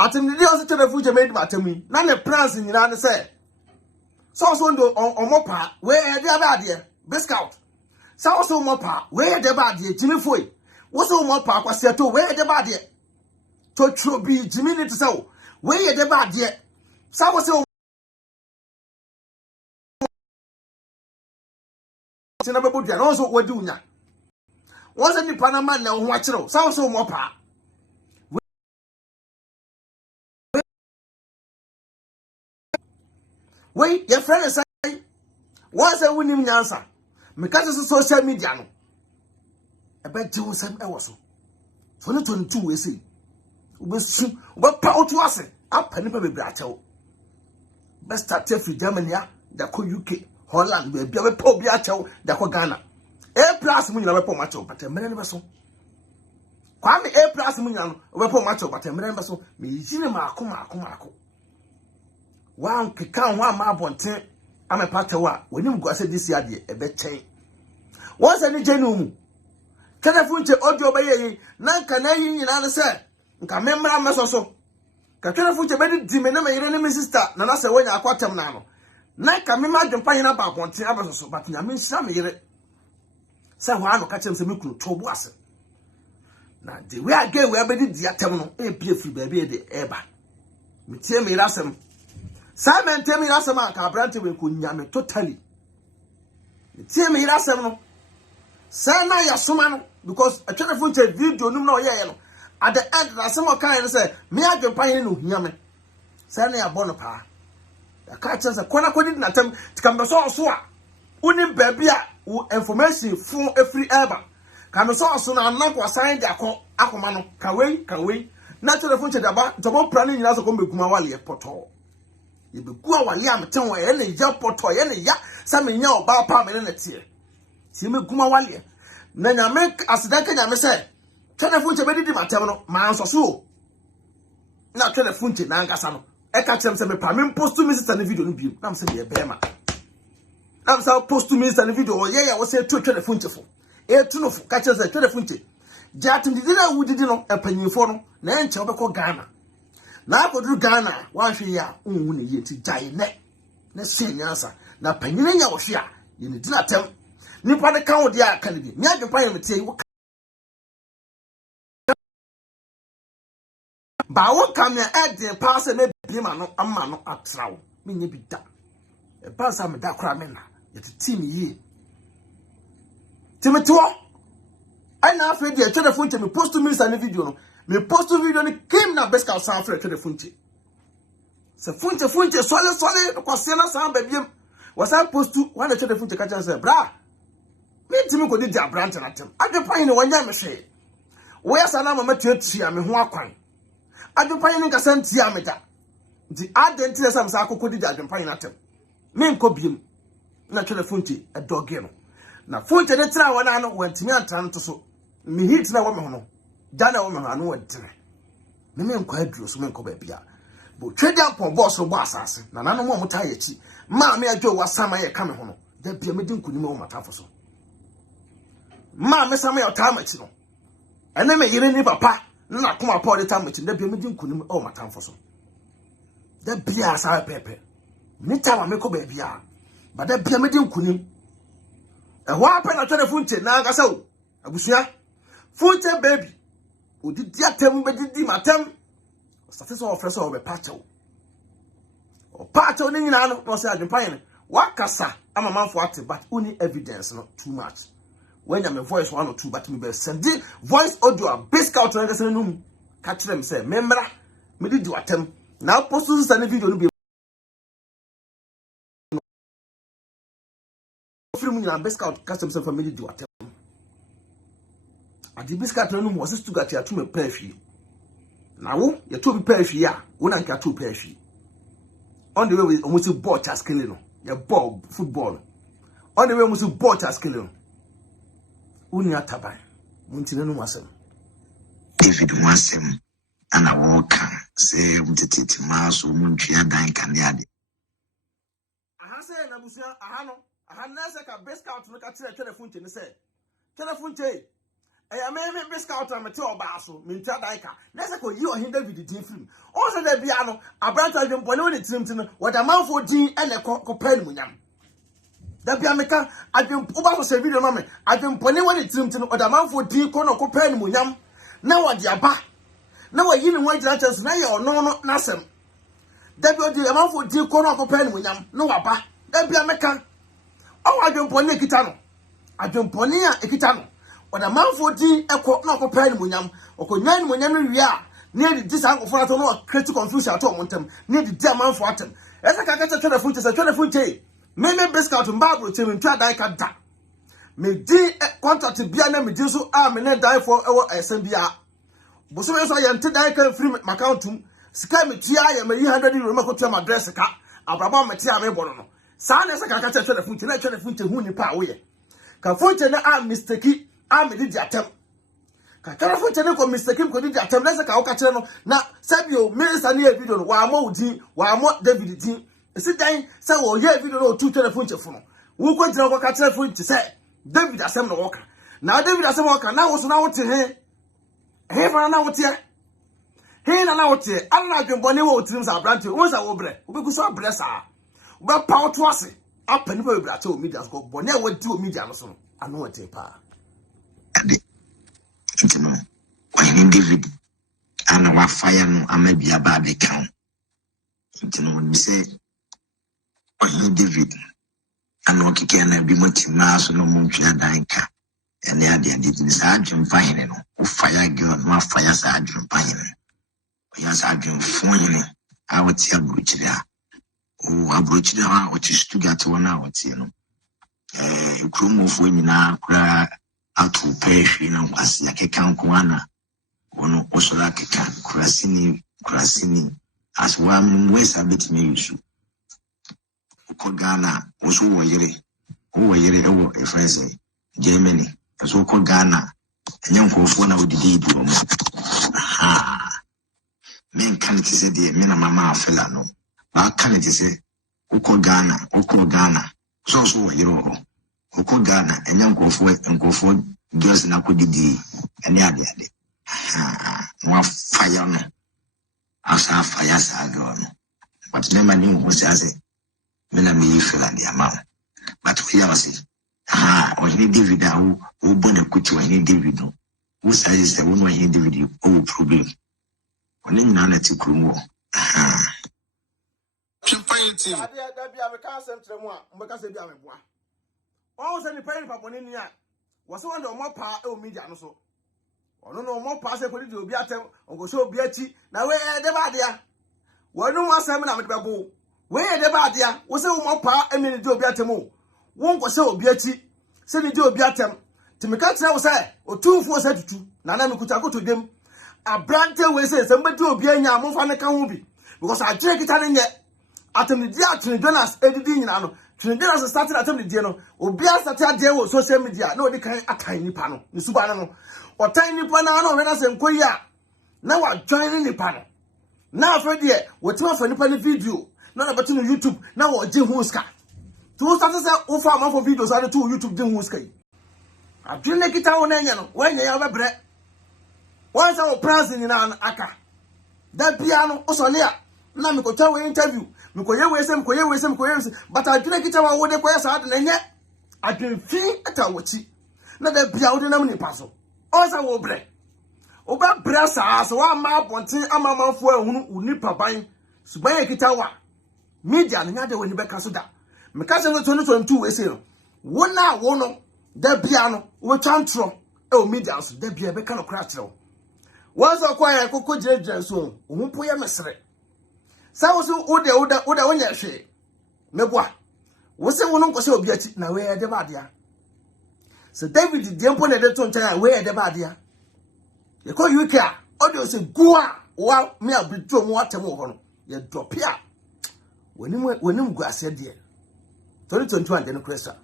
At the other to the future made my to me, none of plans in United say. So also on Mopa, where the other idea, Bigscout. So also Mopa, where the body, Jimmy Foy. What's all Mopa was said to where the body. To be Jimmy to so, where the body. So also and also what do ya? Wasn't the Panama now watch it? So also Mopa. Wait, your friend is saying, what's a winning answer? Because it's social media. I bet you some hours. For the 22, we see. What power to us? Up and never be battle. Best start for Germany, the UK, Holland, will be a pobiacho, the Ghana. A plus when you have a pomato, but a man vessel. Kwame A plus when you have a pomato, but a man vessel, me, Marco. One can one marbon. I'm a patawa when you go say this year, a bed chain. Once any genuine. Can I funche audio by none can I in answer? Can remember a mess or so. Can I funche better dimena my enemy sister, Nana say when I quite them now. None can imagine paying about one thing, but I mean some year. Some one catch him some to was. Now, the way I get where did the terminal, a beautiful baby the ever. Me tell me rasem. Simon tell me that's a man can brand with Kunyame totally. Tell me that's a no. Sana ya suman because a telephone video no yellow. At the end, some kind say, me I can pay no yame. Sana ya bonapa. The catchers a corner couldn't attempt to come to so. Unim baby information for every ever. Can so soon I'm not was signed the Akomano. Can wait. Not telephone to the more planning as a combi Kumawali poto. You be go wali am ten wa ele ya poto ele ya some nya oba pa me na tie ti me guma wali na nya me asidaka nya me say telephone che be di matem no ma nso so na telephone che na ngasa no e ka chem se me pa me post to me sister na video no bi na me say be be ma na me say post to me sister na video o ye ya wo say to telephone che fo e tu no ka chem se telephone che jatum di na wudi di no e panyinfo no na enche obekọ Ghana. Na akodu Ghana wan hwe ya unhu ne yeti jai ne na senyansa na panyina nya wo hwe a ye ne dina tem nipa de kan wo de aka ne bi nya adwepa ye metie wo ba wo kam ya ede pa se na bi ma no amma no atrawo menye bi da e pa sa me da kra me na ye titi mi yi timeto ai na afa de telephone te me post to me sa ne video no. Me post video ni came na Bigscout S0ld to the funti. Se funti solid ko se na san babiem. Was I post to one the funti ka say bra. Me timi ko di dia brand na tem. Adwenepahene wanya me hwe. Wo ya sana mama tuatua me ho akwan. Adwenepahene nkasa ntia meda. Nti adentire sam sa akokodi di Adwenepahene atem. Me nkobiem. Na twele funti edoge no. Na funti de tira wana no wantimi antan to so. Me hit na wo me ho no. Dana wo me ho anu wadire. Me nkwa aduro so me nkoba bia. Bo twedi apon boss bo asase. Na nanu mo muta yechi. Ma me adwo wasama ye ka me ho no. Da bia me di nkunim wo matafo so. Ma me sama ye otamachi no. Ene me yire ni papa. Na kuma Paul de time da bia me di nkunim wo matafo so. Da bia sa pepe. Ni tama me ko ba bia. Ba da bia me di nkunim. Ehwa apa na twele funti na agasa wo. Abusua. Funti baby. Odidi atem be didi matem. Start so offer so be pacho. O pacho ni nyina no say Adwenepahene. Wakasa ama manfo ate but only evidence no too much. When I'm a voice 1 or 2 but me be send voice audio Bigscout na gasa num. Ka kire me say memra me didi atem. Now post this video no be film nyina Bigscout custom say family didi atem. Adi Bigscout no mo se stuga tia to me perfie. Na wo ye to be perfie a wo na nka to perfie. On the way we almost ball chas killing no. Ye ball football. On the way almost ball chas killing. Uni ataban. Muntine no wasem. David wasem ana woka say mtititi maso muntwa dan kaneade. Aha say na busia aha no. Aha na say ka Bigscout no ka tire telephone ne say. Telephone che eya me Bigscout amete oba so minta daika na say ko yi Ohene David din film o so da bia no abranta Adwenepahene woni tirimti no wada manfo din ene ko pan munyam da bia meka oba so se video ma me Adwenepahene woni tirimti no wada manfo din ko no ko pan munyam na wadi aba na wayi ne ho jira chance na ye ono no nasem da bia odi manfo din ko no ko pan munyam no waba da bia meka o Adwenepahene ekita no Adwenepahene a ekita no Oda manfo din ekọ na okọ ni munyam okonyan ni munyam no wi a na di san ofo ato no create confusion ato omontam na di manfo atem esa ka ka telephone te me Bigscout mbabro che me ntwa dai ka da me di contract bia na me di so a me na dai for ewo esen bia boso me so ye nte dai ka free account sika me tia ye me 100 euro me ko tia address ka abraba me tia me bono no sa na esa ka ka telephone te na telephone te hu ni pa wo ye ka phone te na a mistake me did atem ka telephone tene ko mistake ko did atem na se ka wo ka kire no na sabio minister na video no wa mo udin wa mo David din esi dan se wo ye video no tu telephone chefo no wo ko jira ko ka telephone ti se David asem no woka na David asem woka na wo so na wo te he fa na wo te he na wo te ana Adwenepahene wo tirim sa brante wo sa wo bre wo be ku so bre sa wo be pa wo to ase apani ba be ate o media ko bone wo di o media no so no anu wo te pa Intino Ohene David ana wa fire no amabia ba de kan intino ni say Ohene David ana okike na bi motima so no muntwa dan ka ene ade ni sa Adwenepahene no o fire girl no fire sa Adwenepahene o ya sa Adwenepahene a woti abrochire a o abrochire a o ti Stuttgart wona woti no kromofo nyina kura atu peshi na kwasi yake kankwana ono osola kika kurasini aswa mwesa bitime yusu uko Ghana oso woyere ewo efense Germany aso uko Ghana enyankofo na odidi idu omo men kan ti se de me na mama afela no ba kan ti se uko Ghana so woyere uko Ghana enyankofo girls na kodidi ene ade wa fire no asa fire sa girl no but never knew who say me na me feel and amount but we are say Ohene David who born a kuchi Ohene David no who says the one Ohene David o problem oni na na ti krumo Chimpain team da bia me ka sentre mu a mbeka se bia me boa o se ni pain paponi ni a wo se wonder mo pa e o media no so ono no mo pa se kodi obi atem onko se obi achi na we de ba dia wo no asem na me bebo we de ba dia wo se mo pa e me de obi atem o wo onko se obi achi se ni de obi atem ti me ka tira wo se Otumfuor se tutu na na me kuta koto dem abrante we say somebody obi anya amfa ne ka ho bi because adwene kita ne nye atemdi atwene dollars edidi nyina no twene dollars started atemdi no obi asate ade wo social media na odi kan atan nipa no ne suba no otan nipa na no we na se nkoyi a na wa join nipa no na afre de wotima fa nipa ne video na beto no YouTube na wo je ho ska to start say o fa am for videos ade to YouTube je ho ska yi adwene kita wo na nya no wa nya ya bebre once I was prancing in an aka. That piano, Osonia, na me ko tawo interview. Me ko ye we sem, but I didn't get our word kwa sa na nya. I didn't feel at a wachi. Na da bia wo de na me paso. Once I wo bre. Oba bre sa so wa ma ponten amamanfo ehunu unipa ban. Suban ye kita wa. Media na de woni be ka so da. Me ka se no 2022 we say no. Wo na wo no da bia no wo twantro e o media so da bia be ka no kra kire. Once I acquire Coco Jenson, who put a messer. Sounds Oda on your shade. Mebois. Was it one uncle so be at now where the badia? So David did the employer that don't tell where the badia. You call you care. Audio say go wow, me I'll be drawn water more. You drop here. When you go, I said, dear. 2021 then Cressa.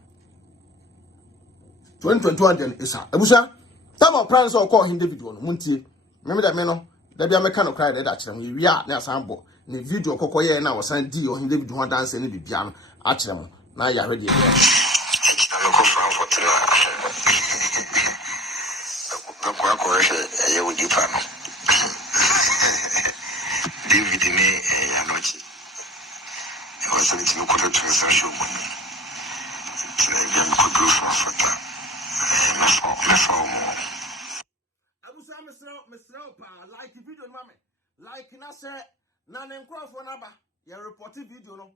2021 then is a Abusha. Some of plans or call him David on Munti. Remember that man, that be a mechanical cry that actually we are now sample. The video Cocoya now was sent D or him David one dance and be piano. Actually, now you're ready. I'm going for tonight. I'm going to go with you, panel. David, me, I know it. I was sent to go to social money. Then could go for that. Mr. Like the video, mammy. Like I said, none and crowd for number. You reported video, no.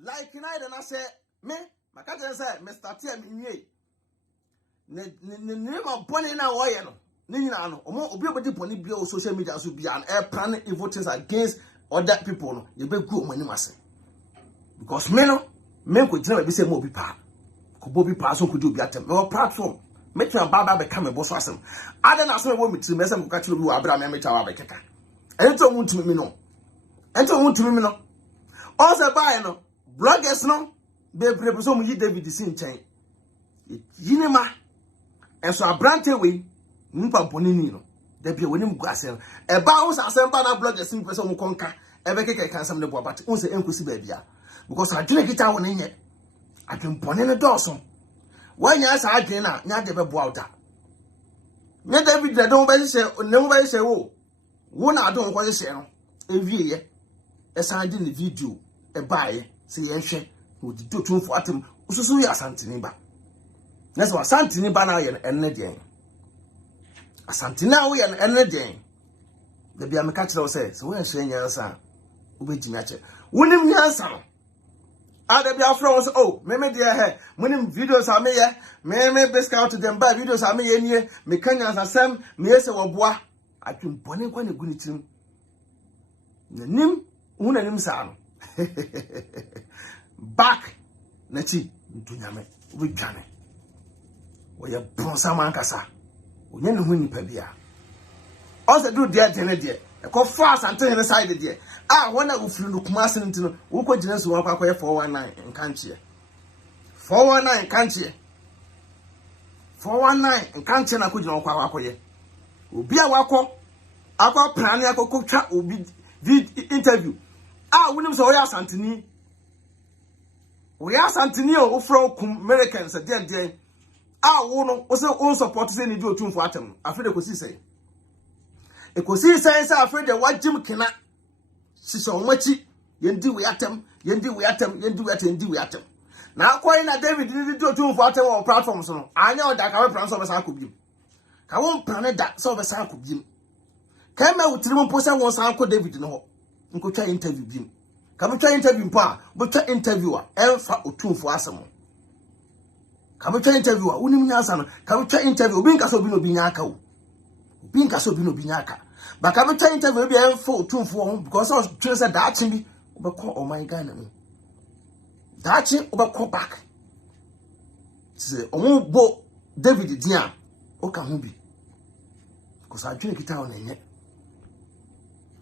Like I then I said, me, my cousin said, Mr. Tim in ye. Name of Bonnie now, why no. Nina, no, or be Bonnie Bio social media should be an air plan evil things against other people. No, you be good when you must say. Because men could never be say more be part. Could be part so could do be at them. No platform. Make your baba become a boss of some. I don't ask me what to mess up catch you Abraham and make our better. And don't want to me no. And don't want to me no. Also buy no bloggers no. They presume you David the same time. Yinema and so a brand away. Nipa Bonino. There be a winning grassel. A bounce as some banner bloggers in person who conquer. Ever can some the boy, but also inclusive because I didn't get out in it. I can put in a dorsum. Why yes, I can't not ever bought that. Let David nobody say, nobody say, oh, one I don't want to say, a year, as I did the video, a buy, say, and share, who did 2 for atom, so ya Santiniba. That's what Santiniba and Nedian. A Santina and Nedian. The Biamacacho says, so when saying your son, which match it. Wouldn't you answer? Other Biafrans, oh, maybe dear hair, winning videos are me, may Bigscout to them by videos are me in here, Mecanians are some, me as a bois. I can put in one a good team. The nim, one and him sound. Back, Nati, Duname, we can it. We are Bronsaman we never win Pabia. Also, do dear dinner, dear. I call fast and turn aside, dear. Ah, one that will look mass into who could just walk away 419 in country. 419 country. 419 in country, I couldn't walk away. Will be a walk. I got planning, I could chat will be interview. Ah, Williams or Santini. We are Santinio who from Americans at the end. Ah, one also own supporters in the Otumfuor atom. I feel the could say. A could see says, I afraid that what Jim cannot. So much yendi we atem. Now quite na David did do 2 for atem on platforms no. I know that can plan so be could be. Ka won plan that so be could be. Can me with 3 person won san ko David no. Nko twa interview bi. Ka me twa interview pa, bo twa interviewer Elfa Otumfuor asem. Ka me twa interviewer unim nyansa no. Ka me twa interview obi nka so bi no bi nya aka o. Obi nka so bi no bi nya aka. But I'm trying to be a full 2 for because I was trying to that me over call oh my God. That over call back. Say, oh, David, dear, okay, be because I drink it down in it.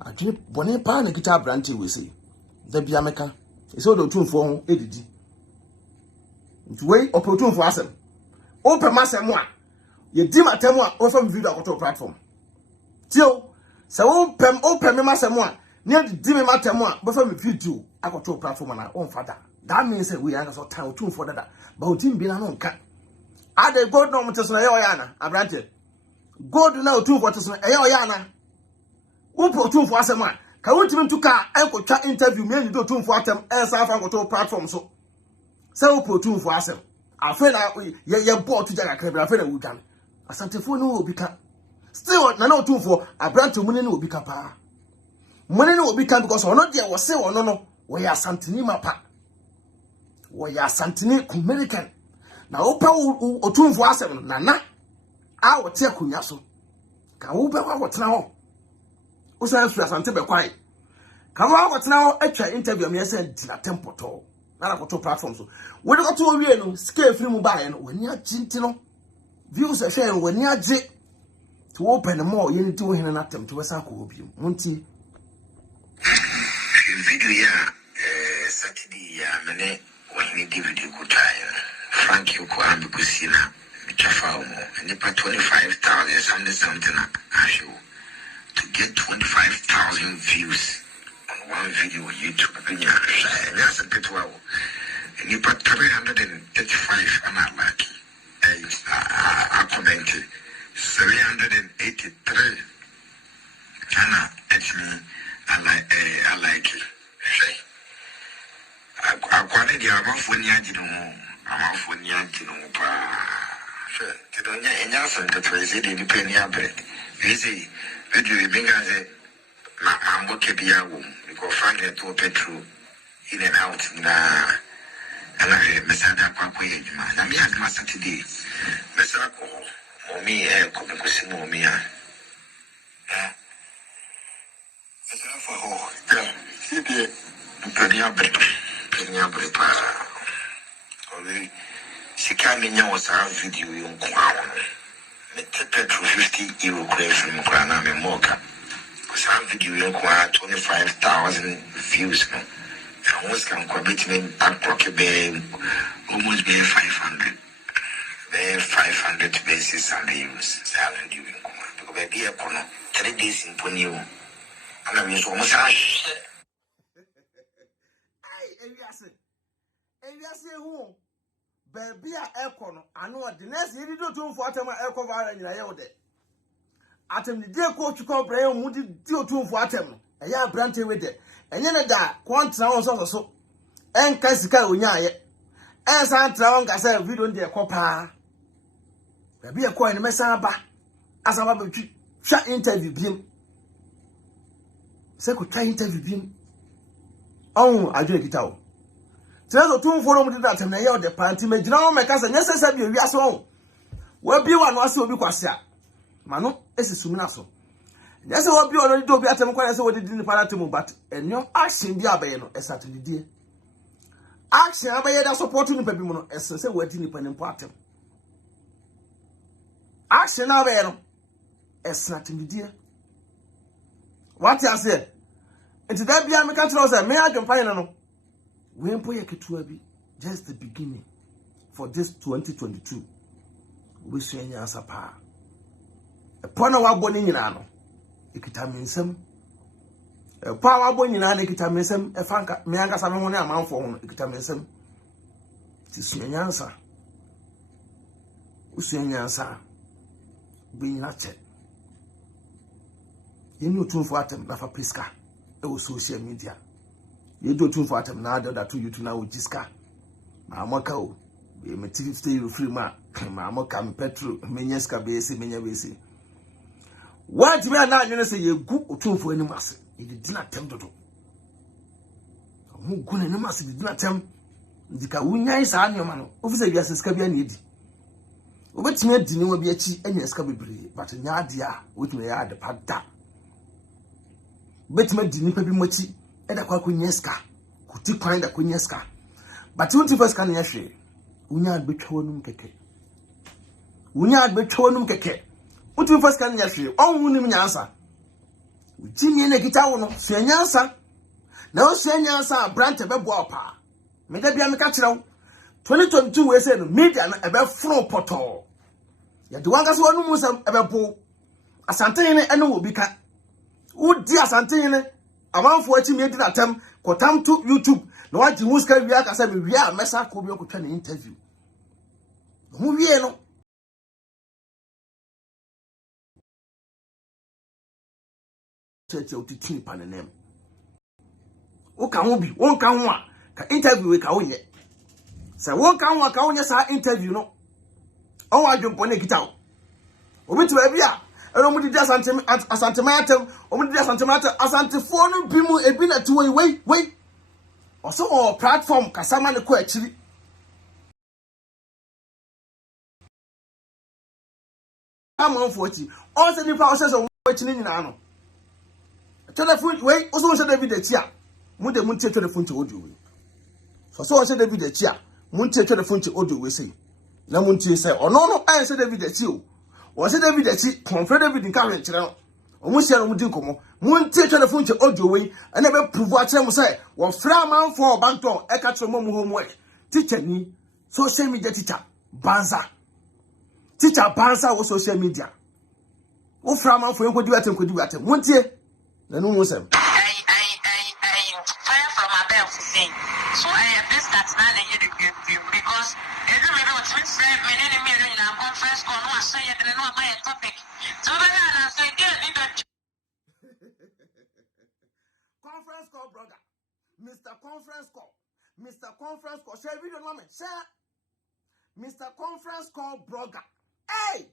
Adwenepahene kita branch we say. The Biameka. S0ld Otumfuor edidi. Nti we Otumfuor asem. Open masem a ye di matem a o fam video akoto platform. Tio, se open me masem a ne di me matem a bo fam video akoto platform na on fada. That means we are so time Otumfuor dada. But Otim bi na no nka. Ade God no mteso na ye oyana abrante. God na Otumfuor teso na ye oyana. Wo Otumfuor asem a ka wotimi ntuka enkotwa interview me ni Otumfuor atem ensa fa akoto platform so. Se wo Otumfuor asem. Afe na ye bought to jaga krebra afe na wugan. Asantefo no obi ka. Still na Otumfuor abrante mu ne obi ka pa. Mu ne obi ka because ono de wo se ono no wo ya Santini mapa. Wo ya Santini American. Na opa Otumfuor asem na a wo te akunya so. Ka wo be wa wotena ho. Wo san su asante be kwai. Ka wo wotena ho atwa interview me say dina tempoto. Na koto platform so. We got to wie no scale free mu bae no wani agenti no. Views a share wani age to open more ye nti wo hene na tem to wesa ko obi. Monti video ya Saturday ya mene Ohene David ko tayo. Frank you ko ambi ko sina bichafa mo. Nipa 25,000 something I show to get 25,000 views on one video on YouTube. That's a bit wow. Nipa 335 I'm not lucky. I commented 383. Anna, it's me. I like it. I quality the amount for Niagino. I'm for Niagino. And yes, and the president depending on bread. Easy. You mean as I'm working because Frank had to petrol in and out. And I Messada Quaquay, I mean, I must Saturday. Messaco, or me, a couple of Simomia. She can't know our video in Crown. The petrol 50 euro from Grana and Mocha. Some video in 25,000 views. I almost can commit me and pocket bay almost be 500. There 500 basis and they use salary in Kuma. Baby, a corner 3 days in Ponyo. And I was almost who baby a econo. I know the next year do Otumfuor atem eco vara nyina ye wode. Atem the day coach call Brian Moody do Otumfuor atem. Eya brante we de. Enye ne da kontra won so enka sika onya ye. Ensa ntra won ka say video de ekopa. Baby e ko ene mesa ba. Asaba ba twi sha interview biem. Se ko try interview biem. On adwe kita o. So Otumfuor mu dida atem na ye o de panti me gina o meka say nyese se bi wiase won. Wa bi wa no ase obi kwase a. Mano esisum na so. Yes, what be already do be at them quite so what did in the paratum, but and your action be abayano, as at the dear. Action abay that supporting the Pepimono, as I say, what in the pen partum. Action abayano, as not in the dear. What I said, and to that be a mechanical, may I can find no. We employ a kituabi, just the beginning for this 2022. We say, yes, a pa. Upon our bonny in ano. Ikitaminsem power boni na ikitaminsem e fanka me anga sa me ho na amanfo ho ikitaminsem ti suanyansa usuanyansa be nyina che yeni Otumfuor atem na fa priska e wo social media ye do Otumfuor atem na da to YouTube na wo jiska ma amaka o be me TV stay free ma amaka me petrol menyeska be ese menya be ese. What me na you say you gu Otumfuor anim ase e di na tem dodo mu gu na anim ase di na tem ndika wunyan sa anyoma no ofisa bia seska bia na edi obetime adi ni wa bia chi anya seska bebre but nya ade a wotime ya ade pada obetime adi ni pa bi mochi e da kwa kunya seska kuti kwan da kunya seska but Otumfuor seska na ya hwe wunya betwa wonum keke wunya betwa wonum keke Otumfuor seska na ya hwe onwu nim nyansa Jimmy Nekita wono, Shanyansa. Now Shanyansa, Brant a Beboapa. Medabia Catcher 2022 we said media about front portal. Ya the one that's one who was about Bo. Asantene and will be cut. Would dear Santene, a man for 80 minutes at time, Kotam to YouTube. No one to Muska react as we are Messa Kobio could turn interview. Who we know? Church of the Tip and name. O can be one can one interview with Kaoye. So one can one Kaoya interview no. Oh, I don't want to get out. Omi to Abia, and Omi did Asantematum, Omi did Asantematum, Asantifono Bimu, a bin at 2 way, wait. Also, our platform, Kasama the Quetchi. I'm on 40. All the process of waiting in Ano. Telephone, wait, also said David the Chia. Munde Munte telephone to audio. So I said David the Chia. Munte telephone to audio, we say. Namunti say, oh no, I said David the Chia. Or said David the Chia, confederate David in current channel. Almost share Mudincomo. Munte telephone to audio way, and never prove what I say. Or Framan for Banto, a catch from homework. Teacher me, social media teacher, Banza. Teacher Banza was social media. O Framan for you could do at him, could do at him. Won't you? The no was him. Fire from my belt to sing. So I have this that's not a year because every minute we say, many in our conference call, no, I say it, and no, my topic. So I say, Conference call, brother. Mr. Conference call. Mr. Conference call. Share video moment. Share. Mr. Conference call, brother. Hey!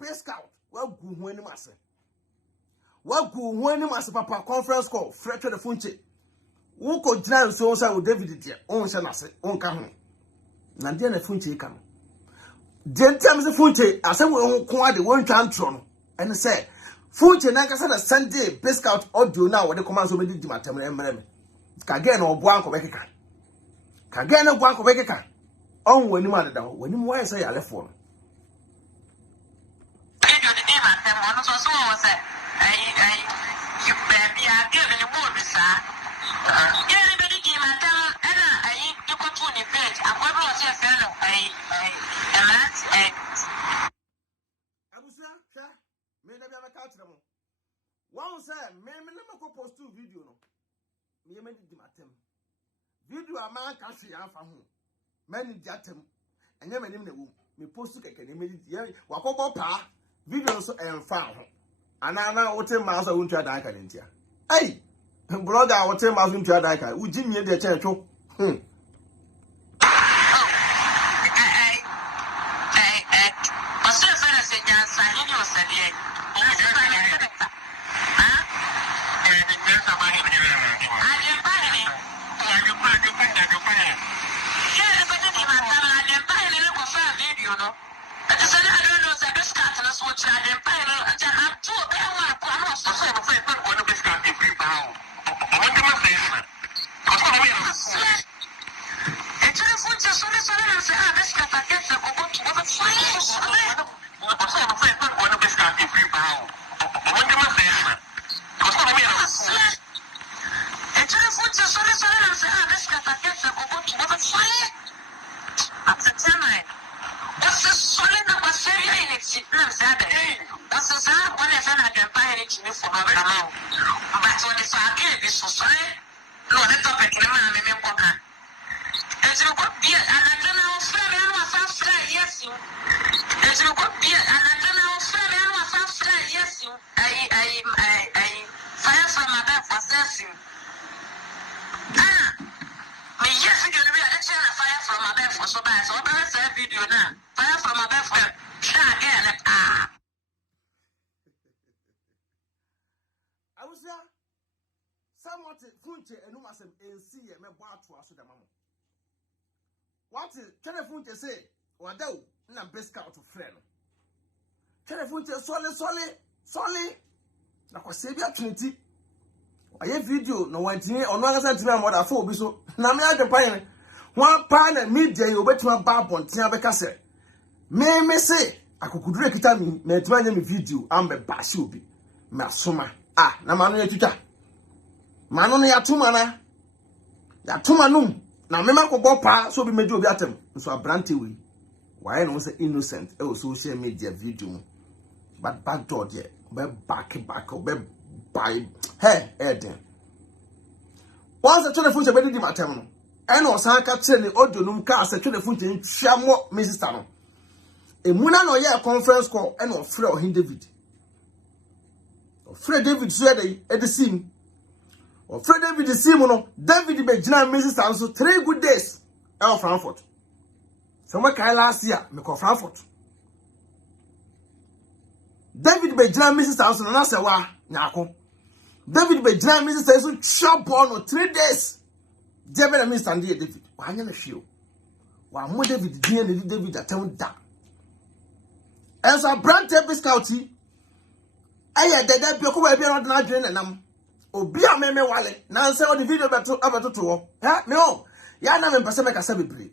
Bigscout. Well, good when you must say. What go when you must papa conference call, Fred to the Funche. Who could drown so with David here? On shall I say, on come. Nandiana Funche come. Then times the Funche, as I will quite the one tantrum, and say, Funche Nakasa Sunday, Bigscout audio now, what the commands will be Dimatam and Kagan or Blanco Beca. Kagan or Blanco Beca. On when you mother down, when you want to say I left for. Everybody came and tell I you go to an event. I'm going to say fellow. I was there, may never catch them. One said, may never post 2 video. Me made the video a man can't see from whom. Many jatem, and never name the womb. Me post to get an immediate walk pa videos and found. And I now 10 miles I won't try that in here. Hey! Brother, I will tell my to Adaka. Would you mean the church? Somewhat Funche and Numasem and see a mebwa to us with the mamma. What is Telefunche say? Or do not Bigscout to friend. Telefunche solid. Like a savior Trinity. I have video no one thing or no other time what I for so. Now me at the pine. One pan and midday you bet my barb on Tiabeka say. Me say I could break it at me, me video, I'm a bashubi. Masoma. ah na manu ya tuta manu no ya tuma na ya tuma num na mema ko bopa so bi meji obi atem so abrante we why no say innocent e o social media video mu but back door there be back be by hey eden once the telephone be di matem no e no san ka tire ni audio num ka se telephone tin hia mo me sister no emuna no ye conference call e no frɛ Ohene David Fred David so e de sim o Fred David sim no David be gina me sister so 3 good days e Frankfurt so my kai last year me ko Frankfurt David be gina me sister so na se wa nyako David be gina me sister so chop on 3 days David and Mr. David wa anya na hwio wa mo David dia na David atem da enso brand Bigscout aye dada bi ko wa bi na adwene nanam obi a meme wale na nse o the video beto to me o ya na me pese me kasa bebre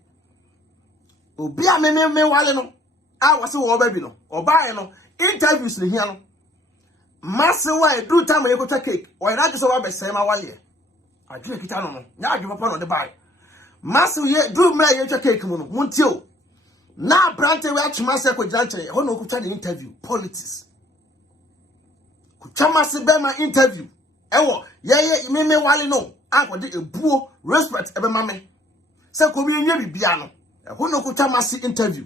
obi a meme wale no a wase wo ba bi no obae no interviews ne hia no masse wa do time e ko ta cake o ira so wa be se ma wale adwene kita no nya adwene papa no de bai masse ye do me ye ta cake mu no muntio na brante we atuma se ko janche ho no ko ta the interview politics kuchama se be ma interview ewo ye meme wale no akode ebuo respect ebe mame se ko bi nye bibia no ho no kuchama se interview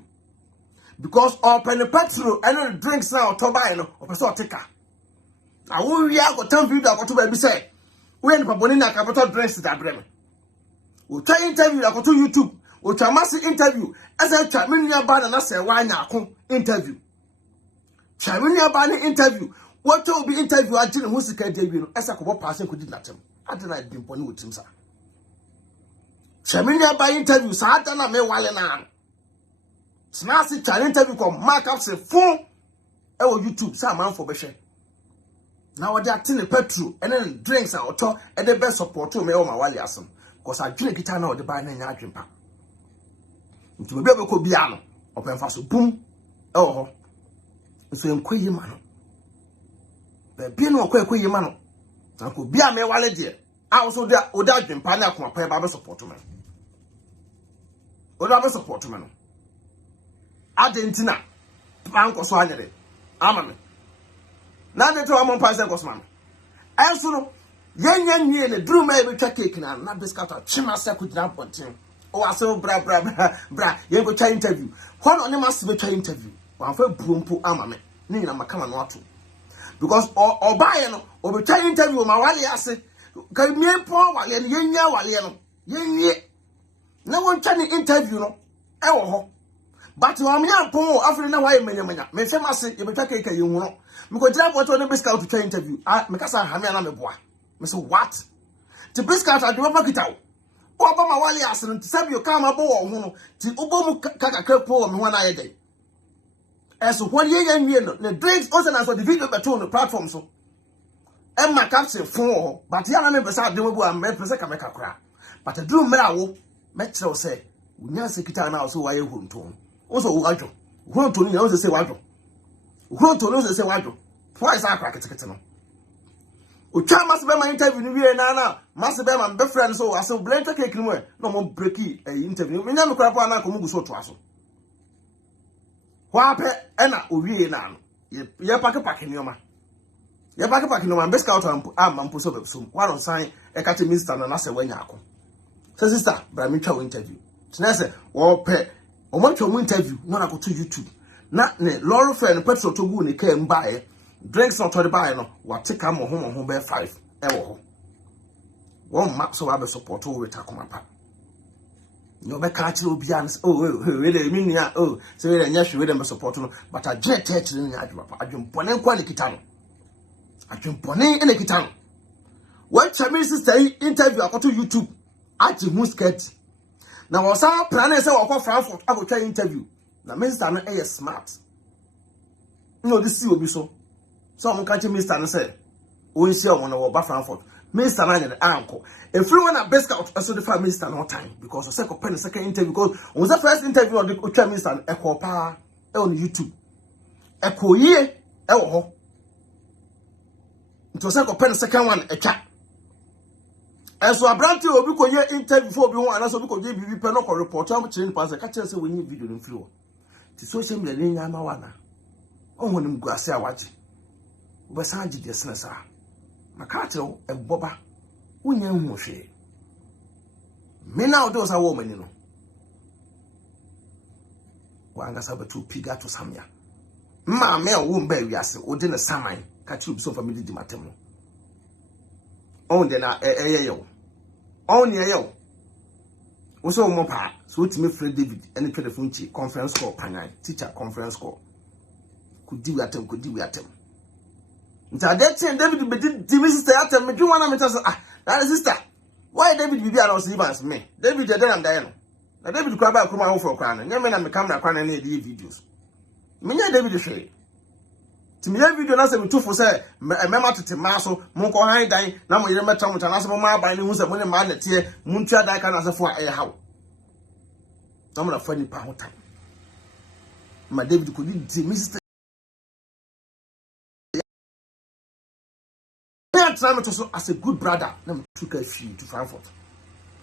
because open petrol and drinks now to buy no opeso oteka na wo wi akotan video akoto ba bi se we ni paboni na capital drinks da brem o ta interview akoto YouTube o chama se interview asa cha menua ba na se wa anya ako interview cha menua ba ni interview what will be interview agene hu sika David no esa ko pass ko di natem adena dimponi wotim sa chamini ba interview sa adana me wale na snasi challenge interview ko mark up se phone e wo YouTube sa man for be hwe na wo dey atine petrol and then drinks and auto e dey be support me o ma wale asem cause agene kita na wo dey ba na nya adwempa nti be ko bia no opemfa so boom e wo ho so enkoyi ma no be no kwekwe yima no anko bia me wale de a so de oda dwempa na akoma pa ba be support me oda be support me no adentina anko so anyere ama me na de to amon pa se ko so ma enso no yenya nwie le drum e be twa cake na Bigscout chima se ko dina pontin o aso bra ye go twa interview hono ne mas be twa interview wan fa burumpo ama me ni na makama no ato because obaye no obetwa interview ma wale ase ka mie po wale no yenya wale no yenye na won twa ni interview no e wo ho but wa me apon afre na waye menyamanya me fem ase ye betwa keke ye hu no me ko jira boto no Bigscout twa interview me kasa ha me na me boa me say what ti Bigscout adwo pa kita o ba ma wale ase no ti sabi o ka ma bo wo hu no ti ubo mu kaka po me ho na ye dey eso what ye nwie no the drinks also na so the video beto on the platform so e ma caption fon but ya na me pesa de bu am me pesa ka me kakra but do mra wo me kire say unya sekita na so waye honto o so wajo honto ni o se wajo honto no se wajo twice akra ketekete no o twa mas be ma interview ni wie na mas be ma be friend so aso blender cake ni mo no mo breaki interview me nya me kra po na ko mugu so to aso wape ena owie na no ye pack nioma ye pack nioma Bigscout ampo so be so waron san e ka te minister na se wanya akọ so sister bra me twa interview tena se wo pe o mo twa interview no na ko to YouTube na ne lorry fare no petrol to gu ne ka mbae drinks not to the buy no what take am ho be 5 e wo ho wo ma so wa be support wo weta komapa no be catch obian we dey mean ya so we dey nya hwe we dey support no but a jet church ni adwapa adwempone kwa likita no adwempone ene kita no when chami sister interview akoto YouTube ati who skirt na wo sa plan say wo ko Frankfurt akotwa interview na minister no smart no this see obi so mo catch minister no say o nsi o mo no wo ba Frankfurt minister na the anko everyone at Bigscout S0ld Otumfuor minister no time because the second interview because on the first interview of the Otumfuor minister e ko pa e on YouTube e ko ye e wo ho It was like a pen second one a cat. And so a brand new obi ko ye interview before be one and so because be pen up report am change pass the catch say we need video in flow. The social media ni nyama wana. On wonim gu ase awaje. Wo besan gide sene sa. Makate o eboba. Wonya hu hwe. Me na odo sa wo mani no. Wa anga sa betu piga to samya. Ma me wo mba wiase odi ne saman ka chi so family di matem. On de na yo. On ye yo. Wo so mo pa so ultimate friend David any telephone chi conference call panai teacher conference call. Could do atem. Nta that time David be di sister atem me dwi wana me tell that sister. Why David be an us me? David dey am die no. Na David kwa ba kuma ho for kwa no. Nyame na me camera kwa na e dey videos. Me nya David hwe. Ti me video na se me tufo se mema tete ma so mo ko han dan na mo yere meta mo tana so mo ma ban ni hu se mo ne ma na tie mo ntua dan ka na se fo a hawo. Na mo na fa ni pa ho tan. Ma David ko di sister time to so as a good brother na me took a few to Frankfurt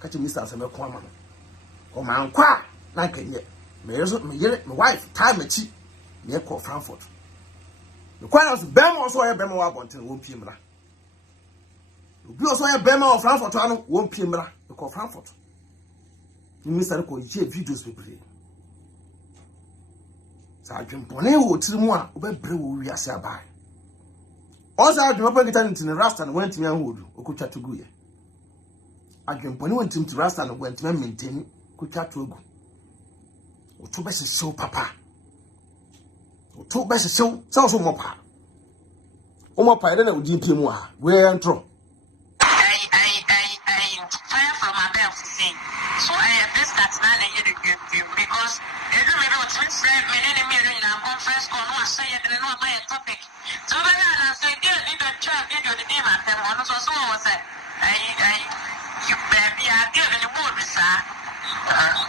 catch Mr. Asame Kwama no o man kwa na kanye me wife time achi me call Frankfurt the kwans bem also ya bem wa bonten won pie mra obi also ya bem wa Frankfurt anu won pie mra me call Frankfurt ni Mr. ko je videos bebre sa dwempone wo tirimu a obebre wo wiase abai. Also, I do not get into the rasta and went to me and wood, or could chat to go. I can point him to rasta and went to maintain, could chat to go. Or two best show, papa. Or two best show, sounds more pa. Oh, my pie, then I would give him more. Where and throw. Fire from my belt to see. So I have this that's not a year because they don't know what's friend, me and me in a conference call, no, I say it and no, my topic. So I say, video the name at them, one was also said, you baby, I give any more, sir.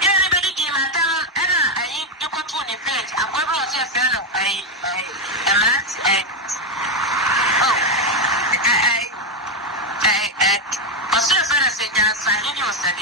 Everybody came at them, and I you go to the page. I'm going to say, fellow, a man's I was just going to say, yes, I knew you said,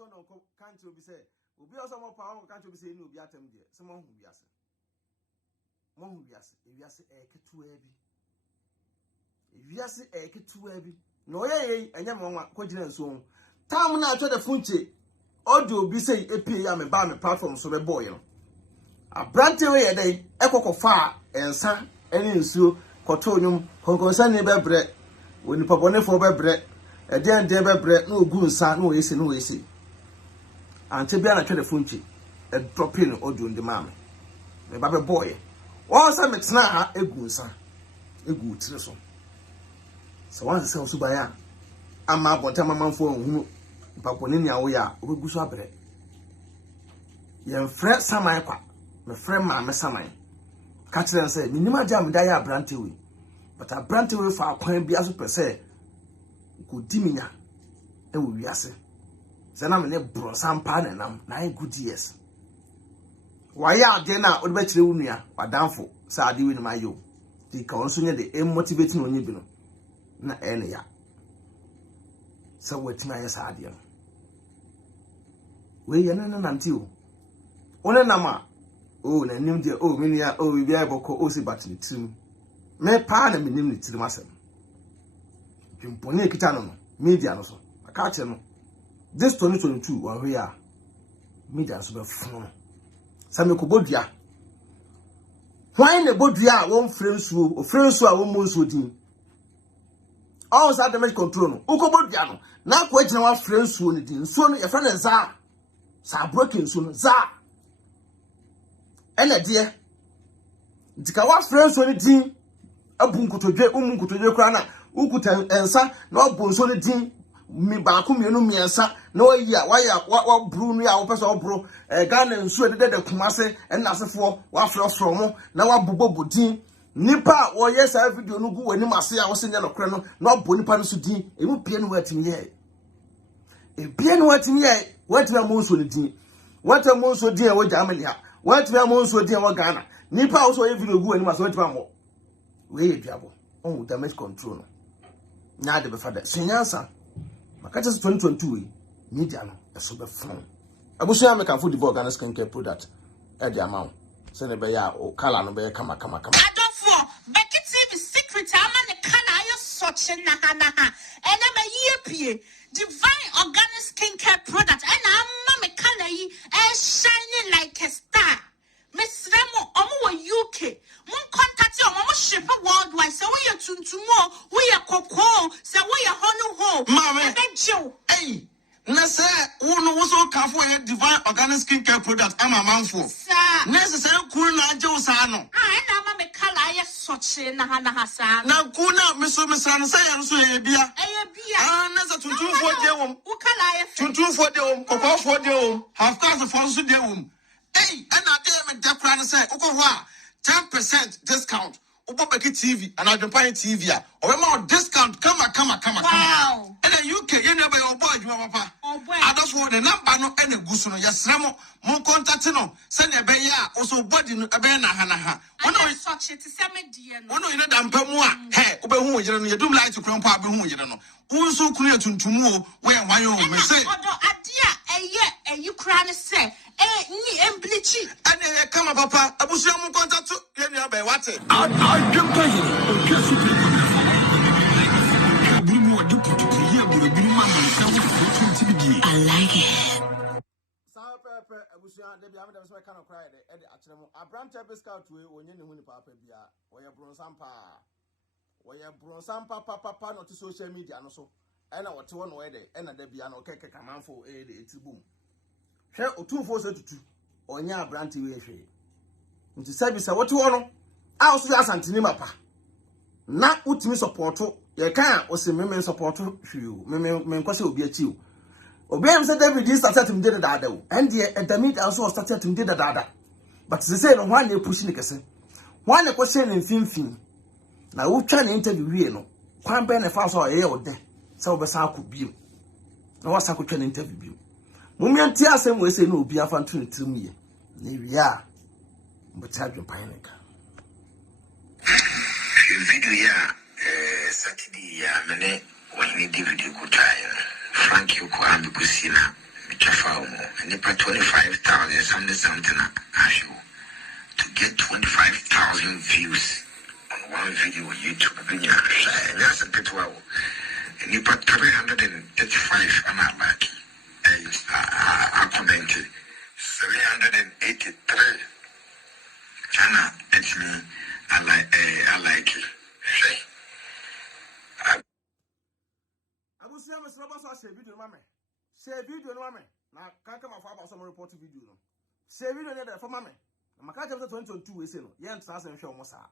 also no can't you be say obi also more power can't you be say no be atem there someone who be ase mo hu bi ase ewiase eketu abi no ye enye me nwa kwagina nso tam na acho de funche audio bi say epie ya me ba me platform so be boy no abrante we ye dey ekokofa ensa ene nsuo koto nyum konkonsa ne bebre woni papone fo bebre eden de bebre na ogu nsa na oyesi ante bia na acho de funche e drop in audio ndi mame me ba be boy wọ́n sá mẹ́tìnà ha egu nsa egu tiri so sọ wọ́n sẹ́ ọ̀ṣù báyà ama abọ̀ntẹ́ amanfo ọ̀hún ìpapọ̀ nínú ìyàwó yà ó gu so abẹ́rẹ́ yẹn fẹ́ saman kwa mẹ fẹ́ maame saman kàtìrẹ́ nsẹ́ mínímù ajá mi dá yẹ abrantewe but abrantewe fa akwan bi aso pẹ̀sẹ̀ kò di mi nya ẹ wò wíyase sẹ́nà mi ní bùrọ̀ sampa nìyẹn na yẹ good years Why are there now? What bet you near? What down for? Sadi with my yo. The council the motivating on you. Na any ya. So what my sadia? We yan until. One nama. Oh, na nim de oh minia oh we be able to osi battery trim. Me pa na me nim ni trim asem. Pimpone kita no media no so. Aka che no. This 2022 one we are media so be fun. Sa me ko bodua. Why na bodua won friendsuo, o friendsuo a won monso din. All that damage control no. Uko bodua no. Na ko agina wa friendsuo ni din. So no ye fa na za. Sa broken so no za. Ela die dika wa friends so ni din abunkotodwe umunkotodwe kra na ukuta ensa na obonso ni din mi ba ko mienu miensa na wa bru nu ya wo pese obro Ghana nsu de kumase na asefo wa frofro mo na wa bobobo din nipa wo yes a video no gu wani mase a wo se nya no kra no na obo nipa no so din emu pie no watimi ye pie no watimi ye watimi amonso ni din watamonso din e wo jamalia what we are monso dear Ghana. Nipa also every go and must wait for more. We diabo. Oh, damage control. Now the father. Sinyansa. Makatas 2022. Media no. A super phone. I wish I make a food devour Ghana skincare product. At the amount. Send a bear or color no bear come. Adwenepahene. Becky TV secret. I'm an economy such a naha. And I'm a year divine organic skincare product. And I'm a color shining like a star. Miss Remo, Omo UK. Mon contact you, Omo ship worldwide. So we are tuntumo, we are cocoa, so we are honey home. Mama, hey, Nessa, uno was all careful a divine organic skincare product. I'm a man for. Sir, necessary cool na Josano. I am a color such a Nahana Hassan. Now, Kuna, Miss San Sayan, so a beer. A Nessa to 2 for the Ukalaya, 2 for the cocoa for the half class of false the hey, and I tell me that plan say, okay, 10% discount. Ubobeki TV and Adwenepahene TV. Or more discount. Come on. wow. And then UK, you know by your boy, papa. Oh boy. I just want the number no any gusuno. Yes, Ramo, more contact no. Send a beya also body no a bena hanaha. I know such it is a median. One of you damn pemua. Hey, Ubehu, you do like to crump up who you don't know. Also clear to move where my own say. A Ukraine say, ni emblichi. And come papa, I was young contact to you what it. I like it. Bigscout papa not to social media no so. And I want one way there, and a debiano cake a man for a boom. Share Otumfuor S0ld or nya branty way. Into service, what you want? I also ask Ohene David. Not ultimate support, you can't or say men support you, men question will be a chill. Obey said David started to do the dada, and the meet also started to do the dada. But they said one day pushing the castle. One question in fin. Now, we try to interview you. Quan Ben a fast or a year there. So, Bessa could be. No, what's I could interview. Mumian Tia same way say no be a fan to me. Yeah, but Adwenepahene. Video, Saturday, Mane, Ohene David, good time. Frank, you could be Kusina, Chafao, and Nipa 25,000 something. To get 25,000 views on one video on YouTube, that's a bit wow. And you put 335 and I'm lucky. I commented 783. Anna, it's me. I like it. I will see Mr. Roberts share video, mamma. Share video, mamma. Now, can't come off some report video. Share video for mamma. My cat of the 22 is in. Yan Sass and show Mossa.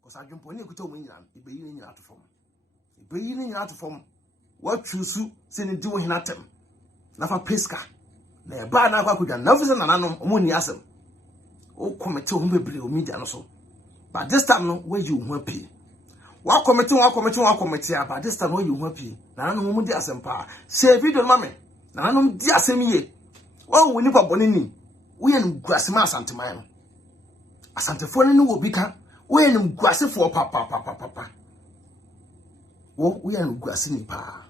Because Adwenepahene could tell me, if be in out to form. If be in out to form. What you send doing nothing. Nafa Pesca. The bar now could have never seen an unknown Muniasm. Oh, committee whom be media also. But this time, no, where you won't pay. What committee, but this time, where you won't pay. None of them dear some power. Say, video, mammy. None of them dear same ye. Oh, we never bonini. we en grasima asanteman no asantefo no wo bika we en grasifo papa wo we en grasini pa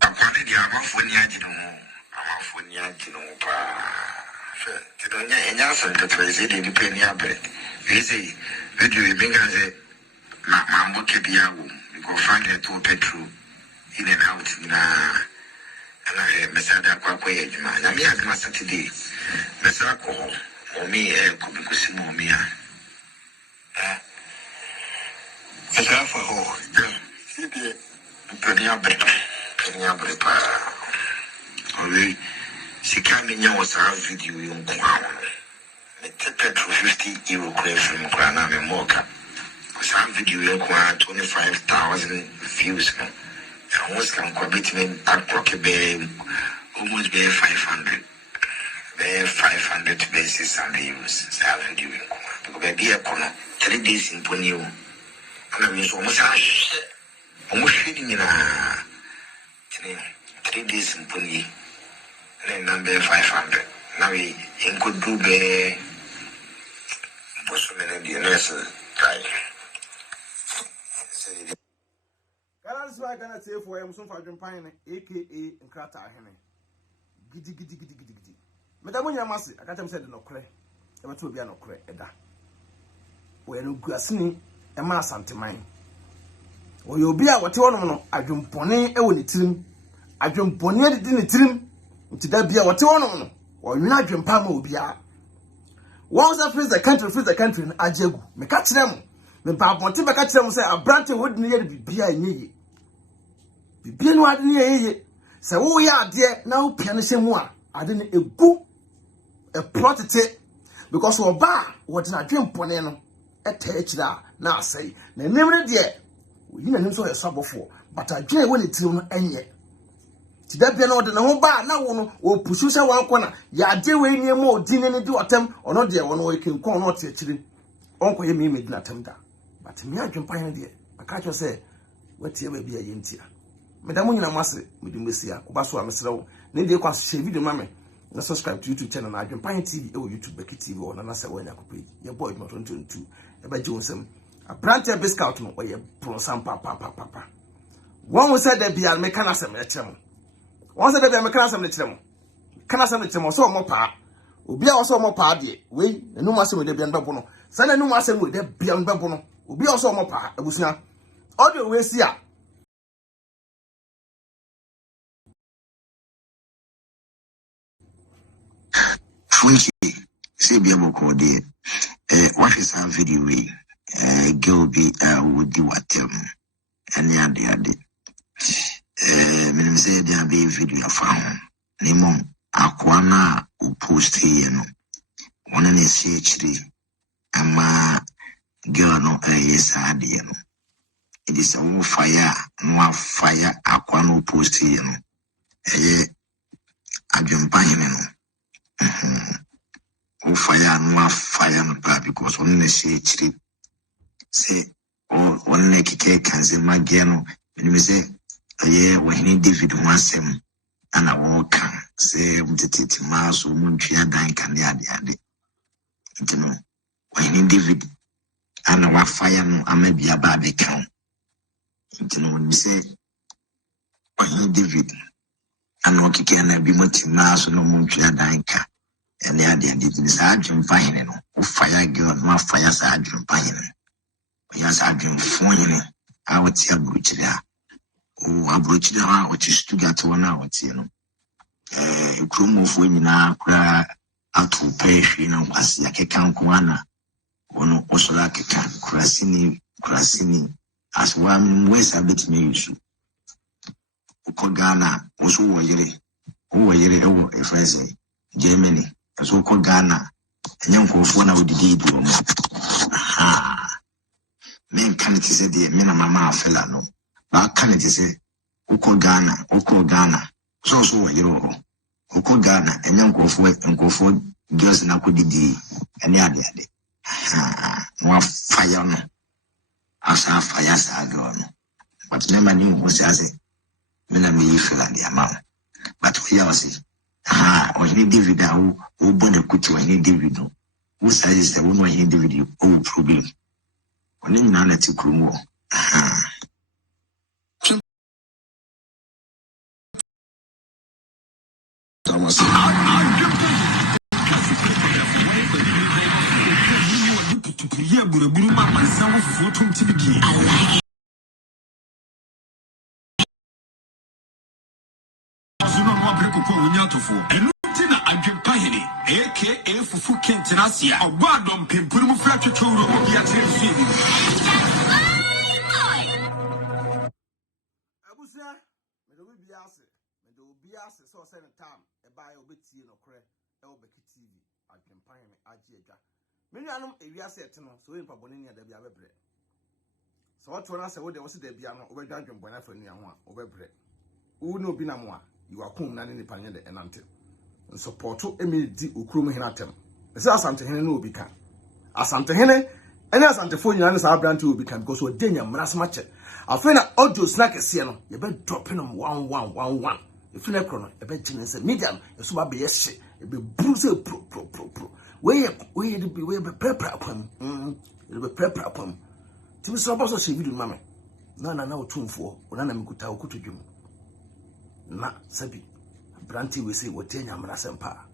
apane dia amafoni agino pa Tidonya enya sante twese di peni abre. Ese video ibingaze mambo kebiawo go find it to petrol in and out na mesada kwa ejuma. Na me azma Saturday. Mesa ko omi kubikusi momi a. Esa fa ho. Ide peni abre pa. Owe Sikami nya was our video yung kwawo. Me petrol 50 euro kwe from Krana me moka. Was our video yung kwa 25,000 views no. And was can kwa between akwa be almost be 500. Be 500 to be 600 euros. So our video yung kwa. Because be a kono 3 days in Ponyo. And I mean so almost shitting in a 3 days in Ponyo. Number 500. Now we could do the That's why I cannot say for him some for Adwenepahene, aka Ohene. Gidi. Madam Yamasi, I can't say the no cray. Ever to be no cray, Eda. When you grassini, a mass antimine. Or you'll be out what you want, Adwenepahene, a winning team. Adwenepahene didn't trim. Nti da bia wote wono no wo nwina Adwenepahene obi a once I freeze the country na agegu me ka kire mo me ba bonte be ka kire mo say abrante wodi ne ye bibia enye bibia no ade ne ye se wo ya ade na wo pia ne hemu a ade ne egu e protete because wo ba wo de na Adwenepahene no eta ekira na asai na nemre de wo yi na nim so ye sabofo but adwen wo ne tirim no enye Tidabia no de na ho ba na wo no o pusu se wan kona ya de we ni mo odi ne di otem ono de wo no we kin kon no te chiri onko ye mi medina atem da but me Adwenepahene de aka cho se watie ba bia ye ntia medamu nyina masre medumesia oba so amesrewo ne de kwa share video mame na subscribe to YouTube channel na Adwenepahene TV e YouTube Beki TV ona na se wanya kopai ye boy 2022 e ba jiwonsem abrante Bigscout no ye pro sam papa one said that bia me kana se me chem Once a day, I'm a class of the chemo. Can I send it to my soul more pa? Will be also more pa, dear. We, the new master with the beyond Babono. Send a new master with the beyond Babono. Will be also more pa. I was now. All the way, see ya. Funky, say be able to dear. What is our video? Girl be would do what and yadi. Say there be video found. Nimon Aquana who post here no. One in CHD. Ama girl no yes idea no. It is a fire, no fire Aquano post here no. Adwenepahene no. Fire no fire no because one in the CHD. Say one like can say my girl no. Say Ohene David wasem ana woka se mtetiti maso muntwa dan kan ya de ntino Ohene David ana wa fire no amabia ba be kan ntino ni se Ohene David ana okike na bi moti maso no muntwa dan kan ene ya de ni sa Adwenepahene no o fire girl no fire sa Adwenepahene ya sa Adwenepahene a woti abuchiri a abrochi da ha ochi Stuttgart wona woti no kromofo nyina kura atu pehwe na kwasi akeka nkwana wono osola akeka kurasini as one west abit me issue ukogana oso woyere ewo efense Germany aso ukogana enyankofo na odidi do no men kan ti se de me na mama afela no ba kan ti se ukogana so woyere ukogana enyankofo girls na kodidi ene ade mo fire no asa fire sa girl no but never knew who says it me na me feel and the amount but we are see Ohene David who born a kuti Ohene David no. Who says that one Ohene David old problem. Only nana to Krumo. Thomas. Adwenepahene, aka Fufu Kentinasia, a wadom pimpum flat to Robia Chelsea. Abusia, me do biase, so send time, a buy a bit tea no cre, Elbeki TV, Adwenepahene, Ajega. Many anum a biase, so in Pabonia, there be a bread. So what one I said, there was the piano over dungeon when I for near one over bread. Who no binamwa, you are cool, not in the panya and until. Support to immediately Ukrum Hinatem. The Asante Hene no become. Asante Hene, and Asante Phone and our brand to become because we're Daniel Mras I find an audio snack a siano, you better dropping them 1111. If you never a bed and medium, a super be a shit, it be bruise pro. Where be pepper upon, it'll be pepper upon. Timmy Sabas or she will, mamma. None Otumfuor, when I'm good to you. Na Sabi. Branty we say what Tenya Manasempa.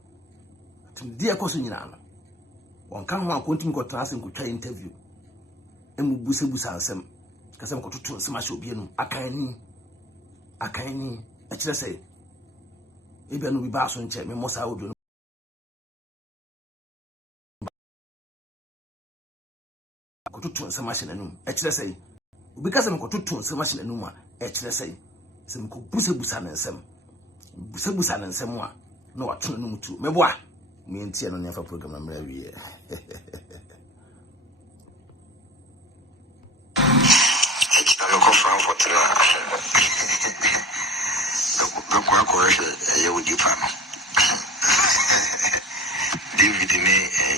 Dear Cosinana. One can't want to go translating to try interview. And Busa Sam, Casam to smash up you. Akani, I should say. Even we bass on check me most I would do. Go to some machine and I should say. Because I'm going to some machine and numa, I should say. Some Busa and Sam. Busa and Samoa. No, I turn no to me. Boy, me and Tiano never program. I'm every year. I'm a confirm for tonight. The Quack you would you panel. David in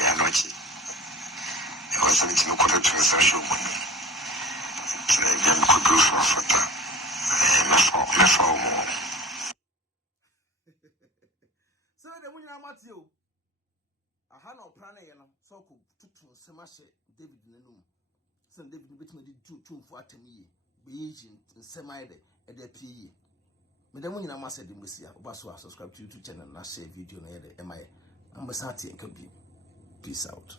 a noche. It was something quarter to a social money. Then could do for that. More. So the winner Matthew. I had no plan, so could smash David in the room. So David between the two for 10 years, be agent and semi at the PE. Madam winner must have been with you, but subscribe to YouTube channel and I share video near the MI. I'm a Sati and Peace out.